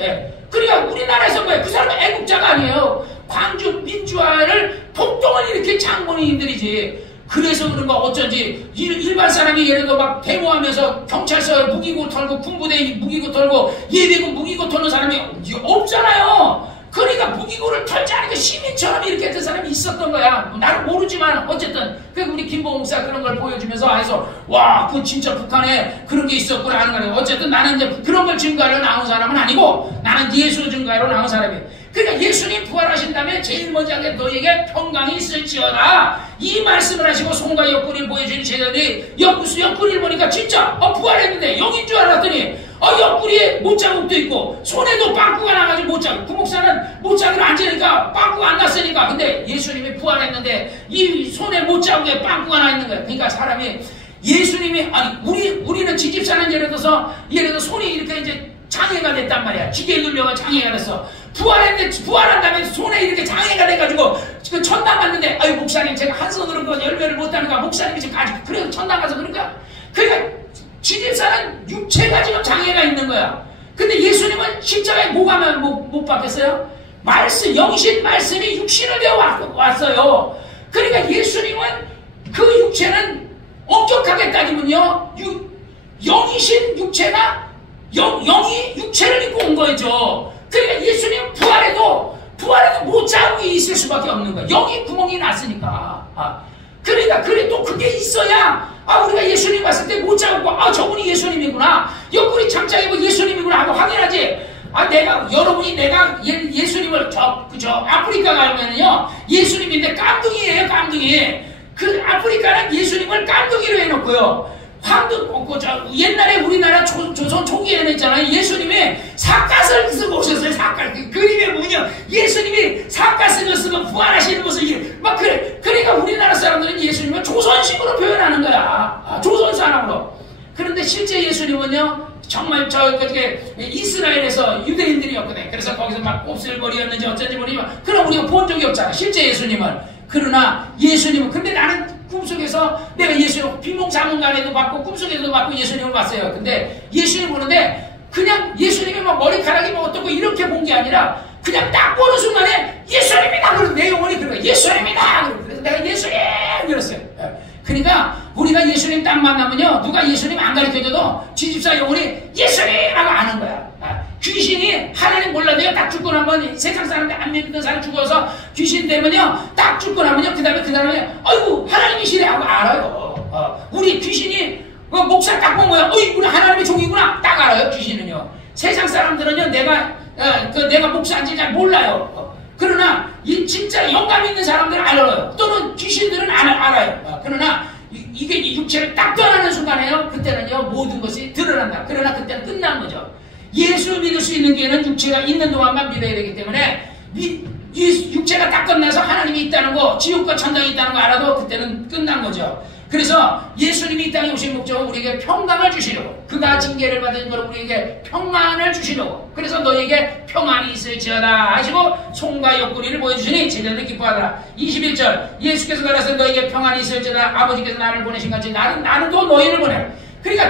그러니까 우리나라에서 뭐야? 그 사람은 애국자가 아니에요. 광주 민주화를 폭동을 일으킨 장본인들이지. 그래서 그런가 어쩐지 일반 사람이 예를 들어 막 데모하면서 경찰서에 무기고 털고 군부대에 무기고 털고 예비군 무기고 털는 사람이 없잖아요. 그러니까 무기고를 털지 않으니까 시민처럼 이렇게 했던 사람이 있었던 거야. 나는 모르지만 어쨌든 우리 김봉우 목사 그런 걸 보여주면서 해서 와, 그 진짜 북한에 그런 게 있었구나 하는 거예요. 어쨌든 나는 이제 그런 걸 증거하려 나온 사람은 아니고 나는 예수 증거하러 나온 사람이에요. 그러니까 예수님 부활하신 다음에 제일 먼저 하게 너에게 평강이 있을지어다 이 말씀을 하시고 손과 옆구리를 보여주신 제자들이 옆구리를 보니까 진짜 부활했는데 영인 줄 알았더니 옆구리에 못자국도 있고 손에도 빵꾸가 나가지고 못자국. 그 목사는 못자국을 앉으니까 빵꾸가 안 났으니까. 근데 예수님이 부활했는데 이 손에 못자국에 빵꾸가 나 있는 거예요. 그러니까 사람이 예수님이 우리는 지집사는 예를 들어서 손이 이렇게 이제 장애가 됐단 말이야. 기계에 눌려가 장애가 됐어. 부활한 다음에 손에 이렇게 장애가 돼가지고 그 천당 갔는데 아유 목사님 제가 한 손으로 그 열매를 못하니까 목사님이 지금 그래서 천당 가서 그러니까 지집사는 육체가 지금 장애가 있는 거야. 근데 예수님은 십자가에 못 박혔어요? 영신 말씀이 육신을 되어 왔어요. 그러니까 예수님은 그 육체는 엄격하게 따지면요, 영이신 육체가 영이 육체를 입고 온 거죠. 그러니까 예수님 부활해도 못자국이 있을 수밖에 없는 거야. 영이 구멍이 났으니까. 그러니까 또 그게 있어야 우리가 예수님 봤을 때 못자국과 저분이 예수님이구나, 옆구리 장자이고 예수님이구나 하고 확인하지. 여러분이 내가 예수님을 아프리카 가면은요 예수님인데 깜둥이에요. 깜둥이. 그 아프리카는 예수님을 깜둥이로 해놓고요. 옛날에 우리나라 조선 초기에는 있잖아요. 예수님이 삿갓을 쓰고 오셨어요. 삿갓. 그림에 보면 예수님이 삿갓을 쓰면 부활하시는 모습이 막 그래. 그러니까 우리나라 사람들은 예수님을 조선식으로 표현하는 거야. 조선 사람으로. 그런데 실제 예수님은요, 정말 이스라엘에서 유대인들이었거든. 그래서 거기서 막 곱슬머리였는지 어쩐지 모르지만, 그럼 우리가 본 적이 없잖아. 실제 예수님은. 그러나 예수님은, 근데 나는 꿈속에서 내가 예수님 비몽사몽간에도 봤고 꿈속에서도 봤고 예수님을 봤어요. 근데 예수님 보는데 그냥 예수님이 막 머리카락이 뭐 어떻고 이렇게 본 게 아니라 그냥 딱 보는 순간에 예수님이다. 그래서 내 영혼이 그런 거야. 예수님이다. 그래서 내가 예수님 그랬어요. 그러니까 우리가 예수님 딱 만나면요, 누가 예수님 안 가르쳐줘도 지집사 영혼이 예수님이라고 아는 거야. 귀신이 하나님 몰라도요, 딱 죽고 나면 세상 사람들 안 믿는 사람 죽어서 귀신 되면요, 딱 죽고 나면요, 그 다음에 아이고 하나님이시네 하고 알아요. 우리 귀신이 목사 딱 보면 우리 하나님의 종이구나 딱 알아요. 귀신은요. 세상 사람들은요, 내가 목사인지 잘 몰라요. 그러나 진짜 영감 있는 사람들은 알아요. 또는 귀신들은 알아요. 그러나 이게 육체를 딱 떠나는 순간에요, 그때는요 모든 것이 드러난다. 그러나 그때는 끝난 거죠. 예수 믿을 수 있는 게는 육체가 있는 동안만 믿어야 되기 때문에 육체가 딱 끝나서 하나님이 있다는 거, 지옥과 천당이 있다는 거 알아도 그때는 끝난 거죠. 그래서 예수님이 이 땅에 오신 목적은 우리에게 평강을 주시려고, 그가 징계를 받은 거로 우리에게 평안을 주시려고, 그래서 너에게 평안이 있을지어다 하시고 손과 옆구리를 보여주시니 제자들이 기뻐하더라. 21절 예수께서 가라사대 너에게 평안이 있을지어다. 아버지께서 나를 보내신 같이 나는 또 너희를 보내라. 그러니까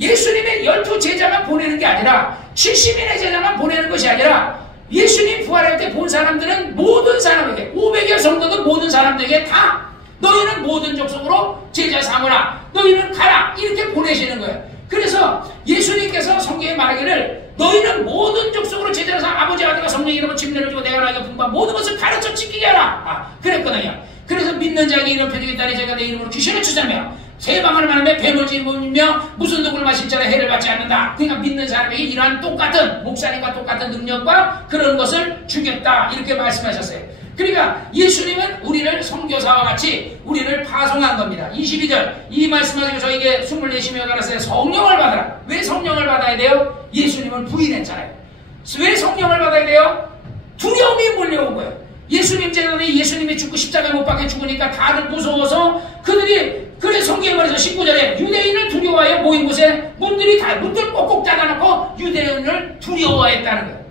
예수님의 12제자만 보내는 게 아니라 70인의 제자만 보내는 것이 아니라 예수님 부활할 때 본 사람들은 모든 사람에게, 500여 성도들 모든 사람들에게 다 너희는 모든 족속으로 제자 삼으라, 너희는 가라, 이렇게 보내시는 거예요. 그래서 예수님께서 성경에 말하기를 너희는 모든 족속으로 제자를 삼아 아버지 아들과 성령 이름으로 침례를 주고 내가 너에게 분부한 모든 것을 가르쳐 지키게 하라 그랬거든요. 그래서 믿는 자에게 이런 표적이 있다니 제가 내 이름으로 귀신을 추자며 새 방언을 말하며 뱀을 집으며 무슨 독을 마실 자라 해를 받지 않는다. 그러니까 믿는 사람에게 이러한 똑같은, 목사님과 똑같은 능력과 그런 것을 주겠다, 이렇게 말씀하셨어요. 그러니까 예수님은 우리를 선교사와 같이 우리를 파송한 겁니다. 22절 이 말씀하시고 저에게 24시며 가라사대 성령을 받아라. 왜 성령을 받아야 돼요? 예수님을 부인했잖아요. 왜 성령을 받아야 돼요? 두려움이 몰려온 거예요. 예수님 제자들이 예수님이 죽고 십자가에 못 박혀 죽으니까 다들 무서워서 그래 성경에 말해서 19절에 유대인을 두려워하여 모인 곳에 문들 꼭꼭 닫아놓고 유대인을 두려워했다는 거예요.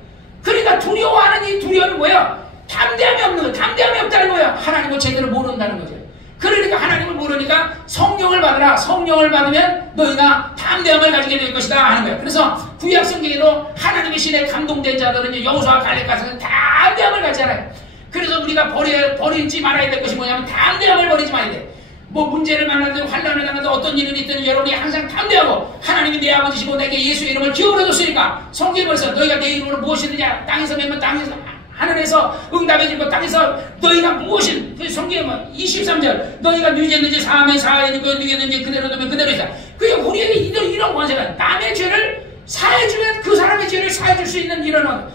그러니까 두려워하는 이 두려움이 뭐야? 담대함이 없는 거예요. 담대함이 없다는 거예요. 하나님을 제대로 모른다는 거죠. 그러니까 하나님을 모르니까 성령을 받으라. 성령을 받으면 너희가 담대함을 가지게 될 것이다 하는 거예요. 그래서 구약 성경에도 하나님의 신에 감동된 자들은 여호수아와 갈렙 같은 담대함을 가지잖아요. 그래서 우리가 버리지 말아야 될 것이 뭐냐면 담대함을 버리지 말아야 돼. 뭐 문제를 만나든 환난을 당하든 어떤 일은 있든 여러분이 항상 담대하고, 하나님이 내 아버지시고 내게 예수의 이름을 기울여줬으니까 성경에 벌써 너희가 내 이름으로 무엇이든지 땅에서 매면 땅에서, 하늘에서 응답해주고 땅에서 너희가 무엇인, 그 성경에 뭐 23절 너희가 누겼는지 사하면 사하였고 누겼는지 그대로 두면 그대로 있다. 그게 우리에게 이런 권세가, 남의 죄를 사해주면 그 사람의 죄를 사해줄 수 있는 이런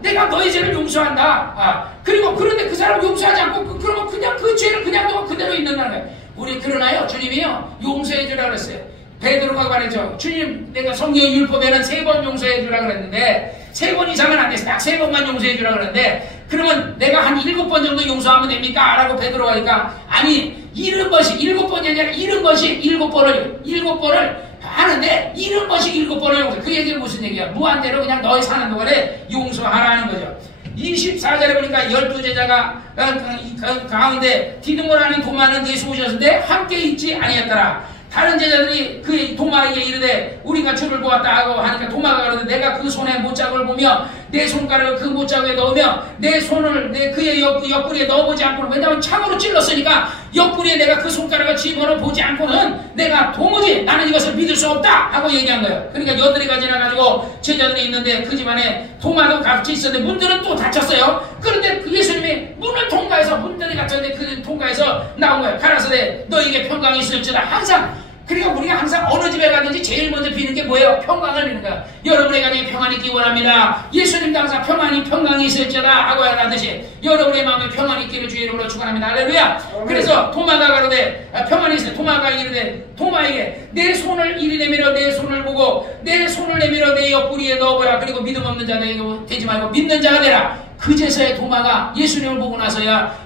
내가 너의 죄를 용서한다. 그리고 그런데 그 사람 용서하지 않고 그러면 그냥 그 죄를 그냥 너 그대로 있는다는 거예요. 우리 그러나요? 주님이요 용서해 주라 그랬어요. 베드로가 말했죠. 주님, 내가 성경 율법에는 3번 용서해 주라 그랬는데 3번 이상은 안 됐어. 딱 3번만 용서해 주라 그랬는데 그러면 내가 한 7번 정도 용서하면 됩니까? 라고 베드로가 하니까 아니 70번씩 7번이 아니라 70번씩 7번을 하는데 70번씩 7번을 용서. 그 얘기는 무슨 얘기야? 무한대로 그냥 너희 사는 동안에 용서하라는 거죠. 24절에 보니까 12제자가 가운데 디드모라는 도마는 예수 오셨는데 함께 있지 아니했더라. 다른 제자들이 그 도마에게 이르되 우리가 주를 보았다 하고 하니까 도마가 그러는데 내가 그 손에 못자국을 보며 내 손가락을 그 못자국에 넣으며 내 손을 그의 옆구리에 넣어보지 않고는, 왜냐하면 창으로 찔렀으니까 옆구리에 내가 그 손가락을 집어넣어 보지 않고는 내가 도무지 나는 이것을 믿을 수 없다 하고 얘기한 거예요. 그러니까 여드레가 지나가지고 제자들이 있는데 그 집안에 도마도 같이 있었는데 문들은 또 닫혔어요. 그런데 그 예수님이 문을 통과해서, 문들이 닫혔는데 그 통과해서 나온 거예요. 가라사대 너에게 평강이 있을지라. 항상 그러니까 우리가 항상 어느 집에 가든지 제일 먼저 비는 게 뭐예요? 평강을 비는 거야. 여러분의 가정에 평안이 있기 원합니다. 예수님도 항상 평강이 있을지어다 하고 하듯이 여러분의 마음에 평안이 있기를 주의 이름으로 축원합니다. 할렐루야. 그래서 도마가 가로되 평안이 있어요. 도마가 이르되 도마에게 내 손을 이리 내밀어 내 손을 보고 내 손을 내밀어 내 옆구리에 넣어보라. 그리고 믿음 없는 자에게 되지 말고 믿는 자가 되라. 그제서야 도마가 예수님을 보고 나서야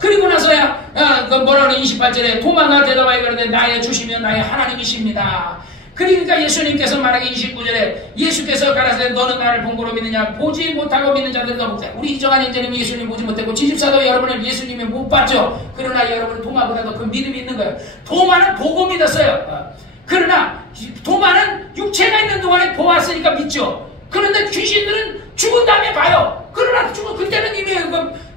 그리고 나서야 그 뭐라 그래 28절에 도마가 대답하여 그러는데 나의 주시면 나의 하나님이십니다. 그러니까 예수님께서 말하기 29절에 예수께서 가라사대 너는 나를 본 거로 믿느냐? 보지 못하고 믿는 자들이 더 복되다. 우리 이정한 형제님이 예수님 보지 못했고 지집사도 여러분을 예수님이 못 봤죠. 그러나 여러분은 도마보다도 그 믿음이 있는 거예요. 도마는 보고 믿었어요. 그러나 도마는 육체가 있는 동안에 보았으니까 믿죠. 그런데 귀신들은 죽은 다음에 봐요. 그러나 그때는 이미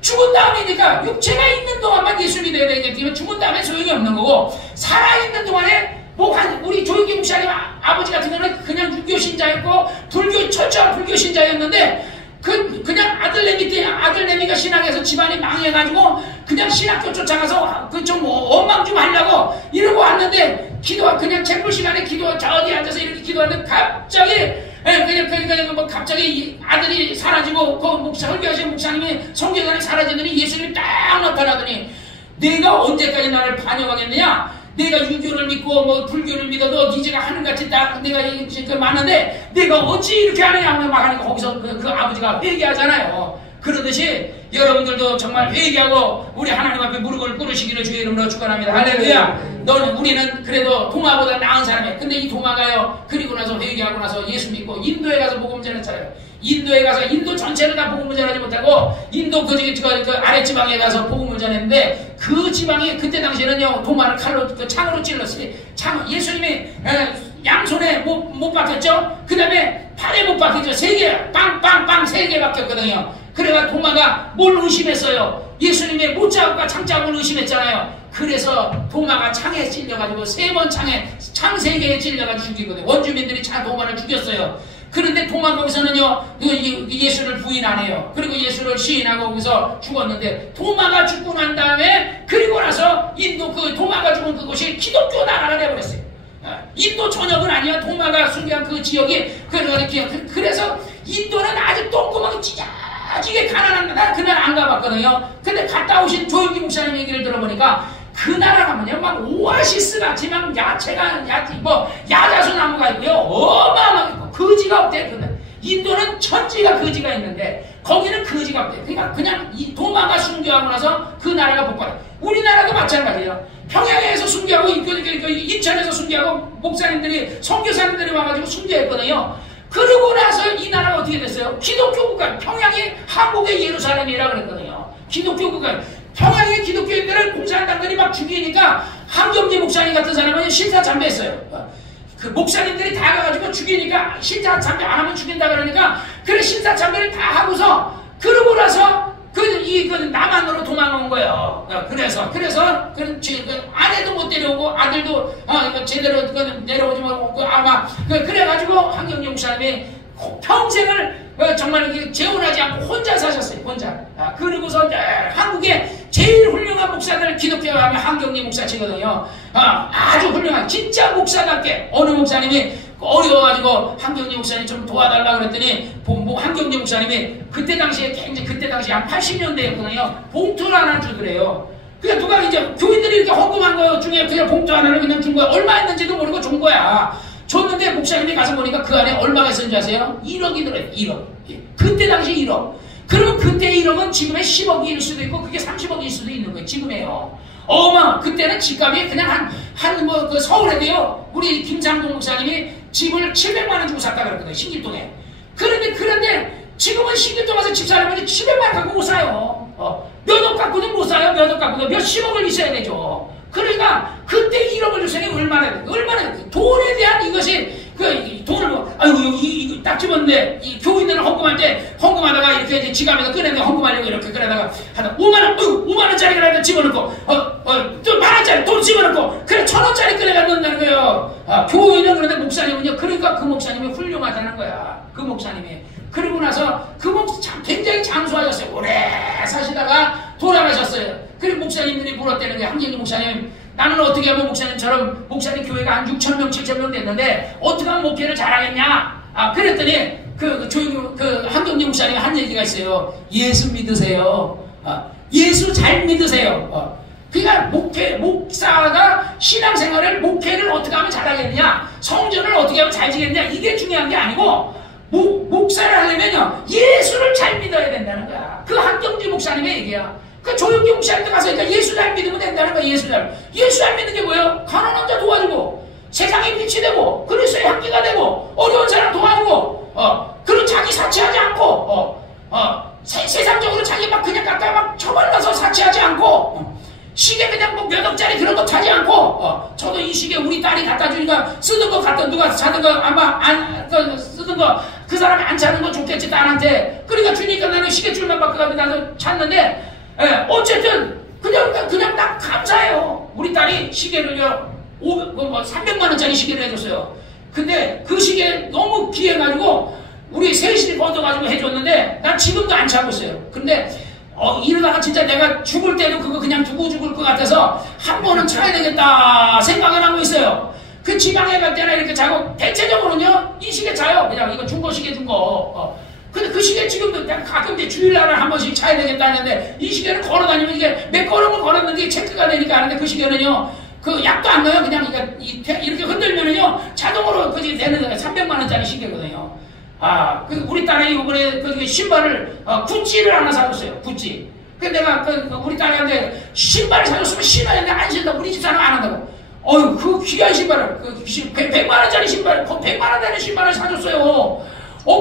죽은 다음이니까 육체가 있는 동안만 예수 믿어야 되겠지만 죽은 다음에 소용이 없는 거고, 살아있는 동안에 우리 조용기 목사님 아버지 같은 경우는 그냥 유교 신자였고 철저한 불교 신자였는데 그냥 아들내미가 신학에서 집안이 망해가지고 그냥 신학교 쫓아가서 좀 원망 좀 하려고 이러고 왔는데 그냥 책불 시간에 저 어디 앉아서 이렇게 기도하는데 갑자기 아들이 사라지고 그 설교하신 목사님이 성경에 사라지더니 예수님이 딱 나타나더니 내가 언제까지 나를 반역하겠느냐? 내가 유교를 믿고 불교를 믿어도 니제가 하는같이 딱 내가 많은데 내가 어찌 이렇게 하느냐 하면 막 하니까 거기서 그 아버지가 회개하잖아요. 그러듯이 여러분들도 정말 회개하고 우리 하나님 앞에 무릎을 꿇으시기를 주의 이름으로 축원합니다. 할렐루야. 우리는 그래도 도마보다 나은 사람이에요. 근데 이 도마가요, 그리고 나서 회개하고 나서 예수 믿고 인도에 가서 복음 전했잖아요. 인도에 가서 인도 전체를 다 복음을 전하지 못하고 인도 그 아랫지방에 가서 복음을 전했는데 그 지방이 그때 당시에는요 도마를 창으로 찔렀어요. 예수님이 양손에 못 박혔죠. 그 다음에 팔에 못 박혔죠. 3개 빵빵빵 3개 박혔거든요. 그래가 도마가 뭘 의심했어요? 예수님의 못자국과 창자국을 의심했잖아요. 그래서 도마가 창에 찔려가지고 3번 창 3개에 찔려가지고 죽이거든요. 원주민들이 도마를 죽였어요. 그런데 도마 거기서는요 예수를 부인 안 해요. 그리고 예수를 시인하고 거기서 죽었는데 도마가 죽고 난 다음에 그리고 나서 인도 도마가 죽은 그곳이 기독교 나라가 되어버렸어요. 인도 전역은 아니야. 도마가 순교한 그 지역이 그래서 인도는 아주 똥구멍이 찌게 가난한 나라. 그날 안 가봤거든요. 근데 갔다 오신 조용기 목사님 얘기를 들어보니까 그 나라 가면요 막 오아시스 같이 막 야자수 나무가 있고요 어마어마하고 거지가 없대. 근데 인도는 천지가 거지가 있는데 거기는 거지가 없대. 그러니까 그냥 이 도마가 순교하고 나서 그 나라가 복받아. 우리나라도 마찬가지예요. 평양에서 순교하고 인천에서 순교하고 목사님들이 선교사님들이 와가지고 순교했거든요. 그러고 나서 이 나라가 어떻게 됐어요? 기독교 국가. 평양이 한국의 예루살렘이라 그랬거든요. 기독교 국가. 평양의 기독교인들을 공산당들이 막 죽이니까 한경재 목사님 같은 사람은 신사참배했어요. 그 목사님들이 다 가가지고 죽이니까 신사참배 안 하면 죽인다 그러니까 그래 신사참배를 다 하고서 그러고 나서 남한으로 도망온 거예요. 그래서 아내도 못 데려오고 아들도 제대로 내려오지 못하고 아마 그래가지고 한경재 목사님이 평생을 정말 재혼하지 않고 혼자 사셨어요. 혼자. 그리고서 한국의 제일 훌륭한 목사들 기독교 하면 한경재 목사치거든요. 아주 훌륭한 진짜 목사답게 어느 목사님이 어려워가지고 한경재 목사님 좀 도와달라 그랬더니 한경재 목사님이 그때 당시에 한 80년대였거든요. 봉투를 하나 주더래요. 그냥 누가 이제 교인들이 이렇게 헌금한 거 중에 그냥 봉투 하나를 그냥 준 거야. 얼마 했는지도 모르고 준 거야. 줬는데 목사님이 가서 보니까 그 안에 얼마가 있었는지 아세요? 1억이더래요. 1억. 그때 당시 1억. 그러면 그때 1억은 지금의 10억일 수도 있고 그게 30억일 수도 있는 거예요. 지금에요. 그때는 집값이 그냥 그 서울에도요. 우리 김상동 목사님이 집을 700만 원 주고 샀다 그랬거든요. 신길동에. 그런데 지금은 신길동 가서 집 사려면 700만 원 갖고 못 사요. 몇 억 갖고는 못 사요. 몇 억 갖고도 몇십억을 있어야 되죠. 그러니까 그때 1억을 줬으니 얼마나 돈에 대한 이것이 돈을 이거 딱 집었는데 이 교인들은 헌금하다가 이렇게 이제 지갑에서 꺼내서 헌금하려고 이렇게 꺼내다가 하다 5만원짜리 그래도 집어넣고 또 만원짜리 돈 집어넣고 그래 1,000원짜리 꺼내가 넣는다는 거예요. 교인은 그런데 목사님은요. 그러니까 그 목사님이 훌륭하다는 거야. 그 목사님이. 그러고 나서 그 목사님 굉장히 장수하셨어요. 오래 사시다가 돌아가셨어요. 그리고 목사님들이 물었다는 거예요. 한경재 목사님, 나는 어떻게 하면 목사님처럼 목사님 교회가 한 6,000명, 7,000명 됐는데 어떻게 하면 목회를 잘하겠냐? 그랬더니 한경재 목사님이 한 얘기가 있어요. 예수 믿으세요. 예수 잘 믿으세요. 그러니까 목사가 신앙생활을 목회를 어떻게 하면 잘하겠냐? 성전을 어떻게 하면 잘 지겠냐? 이게 중요한 게 아니고 목사를 하려면요 예수를 잘 믿어야 된다는 거야. 그 한경재 목사님의 얘기야. 그 조용기 목사님도 가서 그러니까 예수 잘 믿으면 된다는 거야. 예수 잘 믿는 게 뭐예요? 가난한 자 도와주고 세상에 빛이 되고 그리스도의 향기가 되고 어려운 사람 도와주고 그리고 자기 사치하지 않고 세상적으로 자기 막 그냥 갖다 막 처발라서 사치하지 않고 시계 그냥 몇 억짜리 그런 거 타지 않고 저도 이 시계 우리 딸이 갖다 주니까 쓰던 거 갖다 누가 사는 거 아마 쓰던 거 그 사람이 안 차는 건 좋겠지 딸한테. 그러니까 주니까 나는 시계줄만 바꿔가지고 나도 찾는데 어쨌든 그냥 딱 감사해요. 우리 딸이 시계를요 300만 원짜리 시계를 해줬어요. 근데 그 시계 너무 귀해가지고 우리 셋이 걷어가지고 해줬는데 난 지금도 안 차고 있어요. 근데 이러다가 진짜 내가 죽을 때도 그거 그냥 두고 죽을 것 같아서 한 번은 차야 되겠다 생각을 하고 있어요. 그 지방에 갈 때나 이렇게 자고 대체적으로는요 이 시계 차요. 그냥 이거 중고 시계 준 거. 근데 그 시계 지금도 내가 가끔 이제 주일날에 한 번씩 차야 되겠다 하는데 이 시계는 걸어다니면 이게 몇 걸음을 걸었는데 체크가 되니까 하는데 그 시계는요 그 약도 안 넣어요. 그냥 이렇게 흔들면은요 자동으로 그게 되는 300만 원짜리 시계거든요. 우리 딸이 이번에 그 신발을 구찌를 하나 사줬어요. 구찌. 근데 내가 우리 딸한테 신발을 사줬으면 신어야 되는데 안 신다. 우리 집사람 안 한다고. 그 귀한 신발을 100만 원짜리 신발, 100만 원 되는 신발을 사줬어요.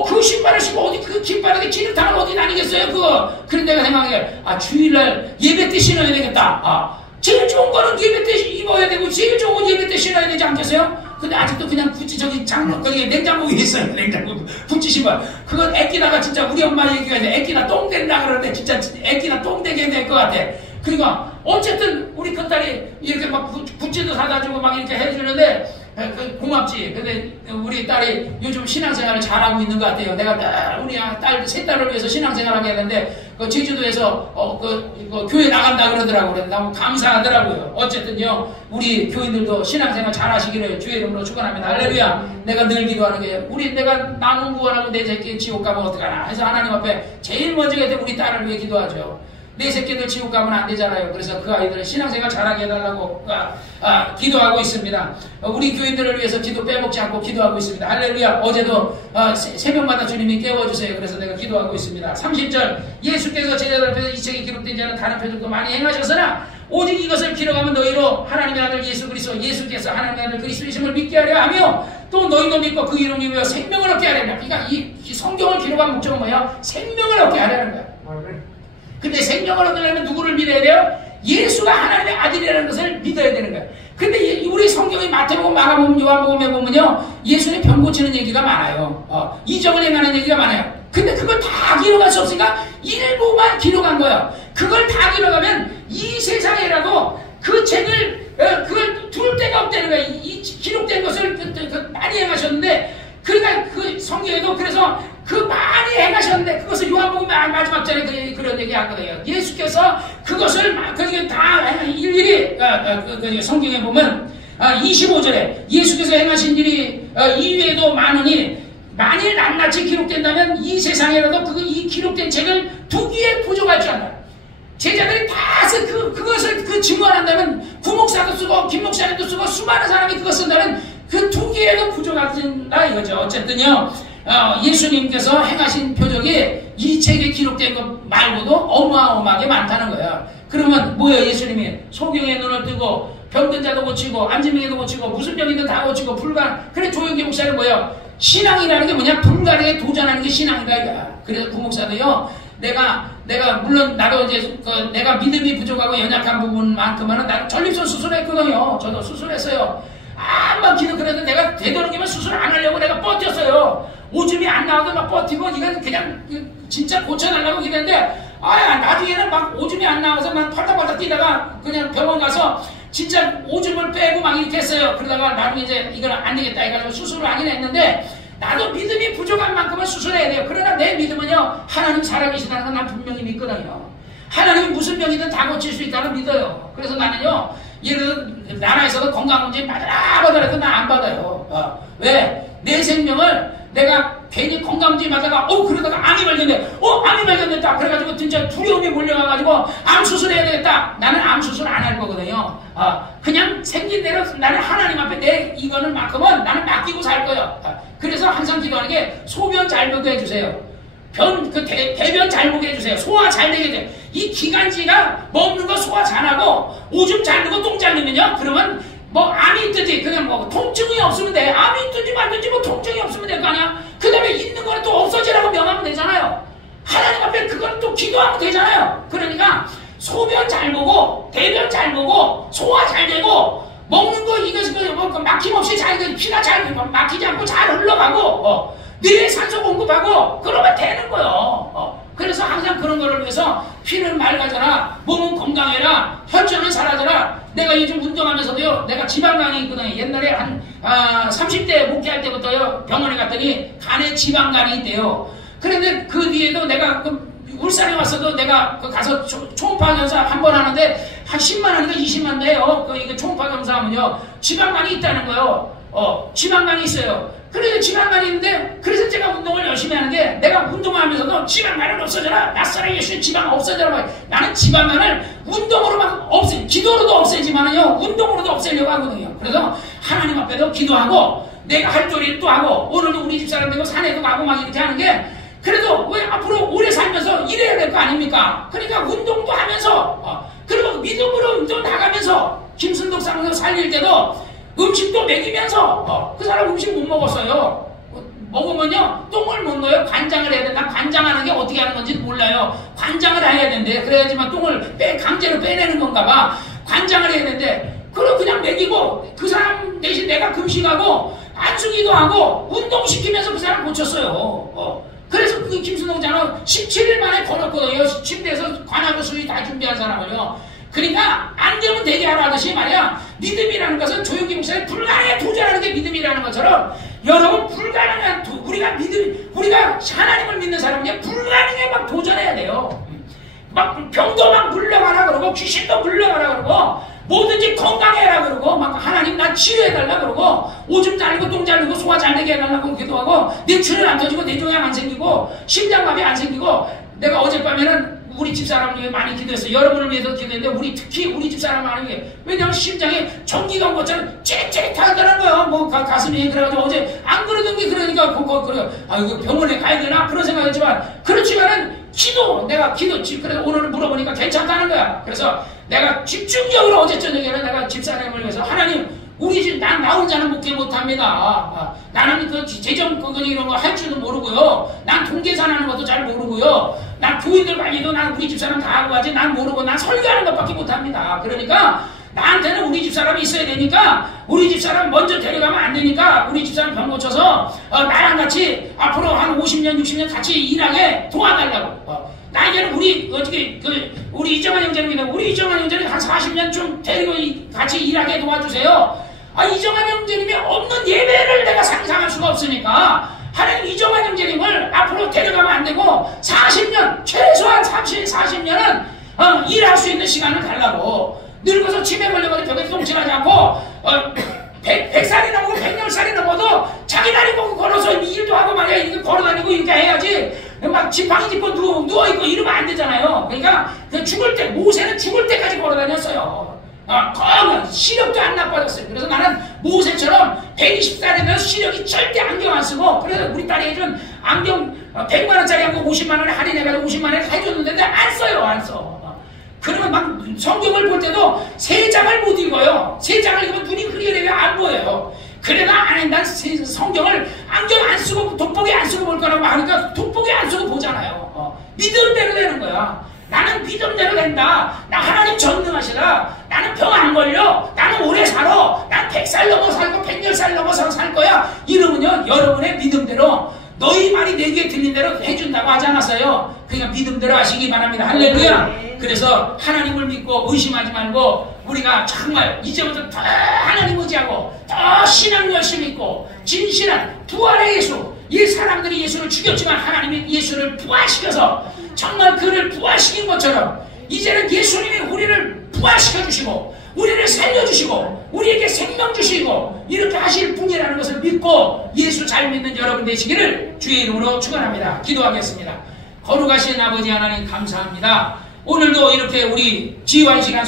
그 신발을 신고 어디 그 긴바닥에 길을 타면 어디 다니겠어요 그거. 그런데 내가 생각해 주일날 예배 때 신어야 되겠다. 제일 좋은 거는 예배 때 입어야 되고 제일 좋은 건 예배 때 신어야 되지 않겠어요? 근데 아직도 그냥 구찌 거기 냉장고에 있어요. 냉장고 구찌 신발. 그건 애끼다가 진짜 우리 엄마 얘기가 이제 애끼다 똥 된다 그러는데 진짜 애끼다 똥 되게 될 것 같아. 그러니까 어쨌든 우리 큰딸이 이렇게 막 구찌도 사다 주고 막 이렇게 해주는데 고맙지. 근데 우리 딸이 요즘 신앙생활을 잘하고 있는 것 같아요. 내가 우리 딸 세 딸을 위해서 신앙생활하게 했는데 제주도에서 교회 나간다 그러더라고요. 그래서 너무 감사하더라고요. 어쨌든요 우리 교인들도 신앙생활 잘하시기를 주의 이름으로 축원합니다. 할렐루야. 내가 늘 기도하는 게 내가 남은 구원하고 내 새끼 지옥 가면 어떡하나 해서 하나님 앞에 제일 먼저 우리 딸을 위해 기도하죠. 내 새끼들 지옥 가면 안 되잖아요. 그래서 그 아이들은 신앙생활 잘하게 해달라고 기도하고 있습니다. 우리 교인들을 위해서 기도 빼먹지 않고 기도하고 있습니다. 할렐루야. 어제도 새벽마다 주님이 깨워주세요. 그래서 내가 기도하고 있습니다. 30절 예수께서 제자들 앞에서 이 책에 기록된 자는 다른 표적도 많이 행하셨으나 오직 이것을 기록하면 너희로 하나님의 아들 예수 그리스도 예수께서 하나님의 아들 그리스도이심을 믿게 하려 하며 또 너희도 믿고 그 이름을 위하여 생명을 얻게 하려는 거야. 그러니까 이 성경을 기록한 목적은 뭐야? 생명을 얻게 하려는 거야. 근데 생명을 얻으려면 누구를 믿어야 돼요? 예수가 하나님의 아들이라는 것을 믿어야 되는 거예요. 근데 우리 성경의 마태복음, 마가복음, 요한복음에 보면요 예수님 병 고치는 얘기가 많아요. 이적을 행하는 얘기가 많아요. 근데 그걸 다 기록할 수 없으니까 일부만 기록한 거예요. 그걸 다 기록하면 이 세상에라도 그 책을 그걸 둘 데가 없다는 거예요. 이 기록된 것을 많이 행하셨는데 그러니까 그 성경에도 그래서 그 많이 행하셨는데 그것을 요한복음 마지막 절에 그런 얘기 하거든요. 예수께서 그것을 다 일일이 성경에 보면 25절에 예수께서 행하신 일이 이외에도 많으니 만일 낱낱이 기록된다면 이 세상에라도 이 기록된 책을 두기에 부족할 줄 안다. 제자들이 다 그것을 증언한다면 구목사도 쓰고 김목사님도 쓰고 수많은 사람이 그것 쓴다면 그 두기에도 부족하다 이거죠. 어쨌든요 예수님께서 행하신 표적이 이 책에 기록된 것 말고도 어마어마하게 많다는 거야. 그러면 뭐예요? 예수님이 소경의 눈을 뜨고 병든 자도 고치고 안진뱅이도 고치고 무슨 병이든 다 고치고 그래 조용기 목사는 뭐예요? 신앙이라는 게 뭐냐? 불가능에 도전하는 게 신앙이다 이거야. 그래서 구목사도요 내가 물론 나도 이제 내가 믿음이 부족하고 연약한 부분만큼은 나는 전립선 수술했거든요. 저도 수술했어요. 암만 기도 그래도 내가 되도록이면 수술 안 하려고 내가 버텼어요. 오줌이 안 나와도 막 버티고 이건 그냥 진짜 고쳐달라고 기대는데 나중에는 막 오줌이 안 나와서 막 펄떡펄떡 뛰다가 그냥 병원 가서 진짜 오줌을 빼고 막 이렇게 했어요. 그러다가 나중에 이제 이걸 안 되겠다 해가지고 수술을 하긴 했는데 나도 믿음이 부족한 만큼은 수술해야 돼요. 그러나 내 믿음은요 하나님 살아계시다는 건 난 분명히 믿거든요. 하나님이 무슨 병이든 다 고칠 수 있다는 믿어요. 그래서 나는요 예를 들어 나라에서도 건강검진 받으라 받으라도 나 안 받아요. 왜? 내 생명을 내가 괜히 건강검진 받다가 그러다가 암이 발견돼. 암이 발견됐다. 그래가지고 진짜 두려움이 몰려와가지고 암 수술해야 되겠다. 나는 암 수술 안 할 거거든요. 그냥 생긴 대로 나는 하나님 앞에 이거는 만큼은 나는 맡기고 살 거예요. 그래서 항상 기도하는 게 소변 잘 보게 해주세요. 대변 잘 보게 해주세요. 소화 잘 되게 돼요. 이 기관지가 먹는 거 소화 잘하고 오줌 잘 누고 똥 잘 누면요. 그러면 뭐 암이 있든지 그냥 뭐 통증이 없으면 돼. 암이 있든지 말든지 뭐 통증이 없으면 될 거 아니야. 그 다음에 있는 거는 또 없어지라고 명하면 되잖아요. 하나님 앞에 그건 또 기도하면 되잖아요. 그러니까 소변 잘 보고 대변 잘 보고 소화 잘 되고 먹는 거 이것이 막힘없이 잘 피가 잘 막히지 않고 잘 흘러가고 뇌에 산소 공급하고 그러면 되는 거예요. 그래서 항상 그런 거를 위해서 피는 맑아져라, 몸은 건강해라, 혈전은 사라져라. 내가 요즘 운동하면서도요, 내가 지방간이 있거든요. 옛날에 한 30대 목회할 때부터요 병원에 갔더니 간에 지방간이 있대요. 그런데 그 뒤에도 내가 울산에 왔어도 내가 가서 초음파 검사 한 번 하는데 한 10만 원인가 20만 원이에요. 이거 초음파 검사하면요 지방간이 있다는 거예요. 지방간이 있어요. 그래서 지방간이 있는데 그래서 제가 운동을 열심히 하는 게 내가 운동하면서도 지방간은 없어져라. 낯설의 예수의 지방 없어져라. 나는 지방간을 운동으로 막 기도로도 없애지만은요 운동으로도 없애려고 하거든요. 그래서 하나님 앞에도 기도하고 내가 할 도리를 또 하고 오늘도 우리 집사람 되고 산에도 가고 막 이렇게 하는 게 그래도 왜 앞으로 오래 살면서 일해야 될 거 아닙니까? 그러니까 운동도 하면서 그리고 믿음으로 또 나가면서 김순덕 사람을 살릴 때도 음식도 먹이면서 그 사람 음식 못 먹었어요. 먹으면요 똥을 못 넣어요. 관장을 해야 된다. 관장하는 게 어떻게 하는 건지 몰라요. 관장을 해야 된대. 그래야지만 똥을 강제로 빼내는 건가 봐. 관장을 해야 된대. 그럼 그냥 먹이고 그 사람 대신 내가 금식하고 안수기도 하고 운동시키면서 그 사람 고쳤어요. 그래서 그 김순동 장은 17일 만에 걸었거든요. 침대에서 관하고 수위 다 준비한 사람을요. 그러니까 안 되면 되게 하라 하듯이 말이야. 믿음이라는 것은 조용기 목사의 불가능에 도전하는 게 믿음이라는 것처럼 여러분 불가능한 우리가 하나님을 믿는 사람은 불가능에 막 도전해야 돼요. 막 병도 막 물러가라 그러고 귀신도 물러가라 그러고 뭐든지 건강해라 그러고 막 하나님 나 치료해달라 그러고 오줌 잘 누고 똥 잘 누고 소화 잘 되게 해달라고 기도하고 뇌출혈 안 터지고 뇌종양 안 생기고 심장마비 안 생기고 내가 어젯밤에는 우리 집사람 중에 많이 기도했어요. 여러분을 위해서 기도했는데 특히 우리 집사람 많이 게 왜냐면 심장에 전기가 온 것처럼 찌릿찌릿하다는 거야. 뭐 가슴이 그래가지고 어제 안 그러던 게 그러니까 그래. 이거 병원에 가야 되나 그런 생각했지만 그렇지만은 내가 그래서 오늘 물어보니까 괜찮다는 거야. 그래서 내가 집중적으로 어제 저녁에는 내가 집사람을 위해서 하나님 우리 집 나 혼자는 목회 못합니다. 나는 그 재정 이런 거 할 줄도 모르고요. 난 통계산하는 것도 잘 모르고요. 난 교인들 관리도 난 우리 집사람 다 하고 하지 난 모르고 난 설교하는 것밖에 못합니다. 그러니까 나한테는 우리 집사람이 있어야 되니까 우리 집사람 먼저 데려가면 안 되니까 우리 집사람 병 고쳐서 나랑 같이 앞으로 한 50년 60년 같이 일하게 도와달라고. 나에게는 우리 이정환 형제님이 우리 이정환 형제님 한 40년 좀 데리고 같이 일하게 도와주세요. 이정환 형제님이 없는 예배를 내가 상상할 수가 없으니까 하나님 이정환 형제님을 앞으로 데려가면 안 되고 40년 최소한 40년은 일할 수 있는 시간을 달라고. 늙어서 치매 걸려가지고 벽에 똥칠하지 않고 100살이 넘고 100살이 넘어도 자기 다리 보고 걸어서 일도 하고 말이야. 이렇게 걸어다니고 이렇게 해야지. 막 지팡이 짚고 누워있고 이러면 안 되잖아요. 그러니까 죽을 때, 모세는 죽을 때까지 걸어다녔어요. 시력도 안 나빠졌어요. 그래서 나는 모세처럼 120살이 되면 시력이 절대 안경 안 쓰고, 그래서 우리 딸이 해준 안경 100만원짜리 안경 50만원에 할인해가지고 50만원에 해줬는데 안 써요. 안 써. 그러면 막 성경을 볼 때도 3장을 못 읽어요. 3장을 읽으면 눈이 흐리게 안 보여요. 그래도 아니 난 성경을 안경 안 쓰고 돋보기 안 쓰고 볼 거라고 하니까 돋보기 안 쓰고 보잖아요. 믿음대로 되는 거야. 나는 믿음대로 된다. 나 하나님 전능하시다. 나는 병 안 걸려. 나는 오래 살아. 난 100살 넘어 살고 110살 넘어서 살 거야. 이러면요 여러분의 믿음대로 너희 말이 내게 들린 대로 해준다고 하지 않았어요. 그러니까 믿음대로 하시기 바랍니다. 할렐루야. 그래서 하나님을 믿고 의심하지 말고 우리가 정말 이제부터 더 하나님 의지하고 더 신앙 열심히 있고 진실한 부활의 예수. 이 사람들이 예수를 죽였지만 하나님이 예수를 부활시켜서 정말 그를 부활시킨 것처럼 이제는 예수님이 우리를 부활시켜주시고 우리를 살려주시고 우리에게 생명 주시고 이렇게 하실 분이라는 것을 믿고 예수 잘 믿는 여러분 되시기를 주의 이름으로 축원합니다. 기도하겠습니다. 거룩하신 아버지 하나님 감사합니다. 오늘도 이렇게 우리 지휘한 시간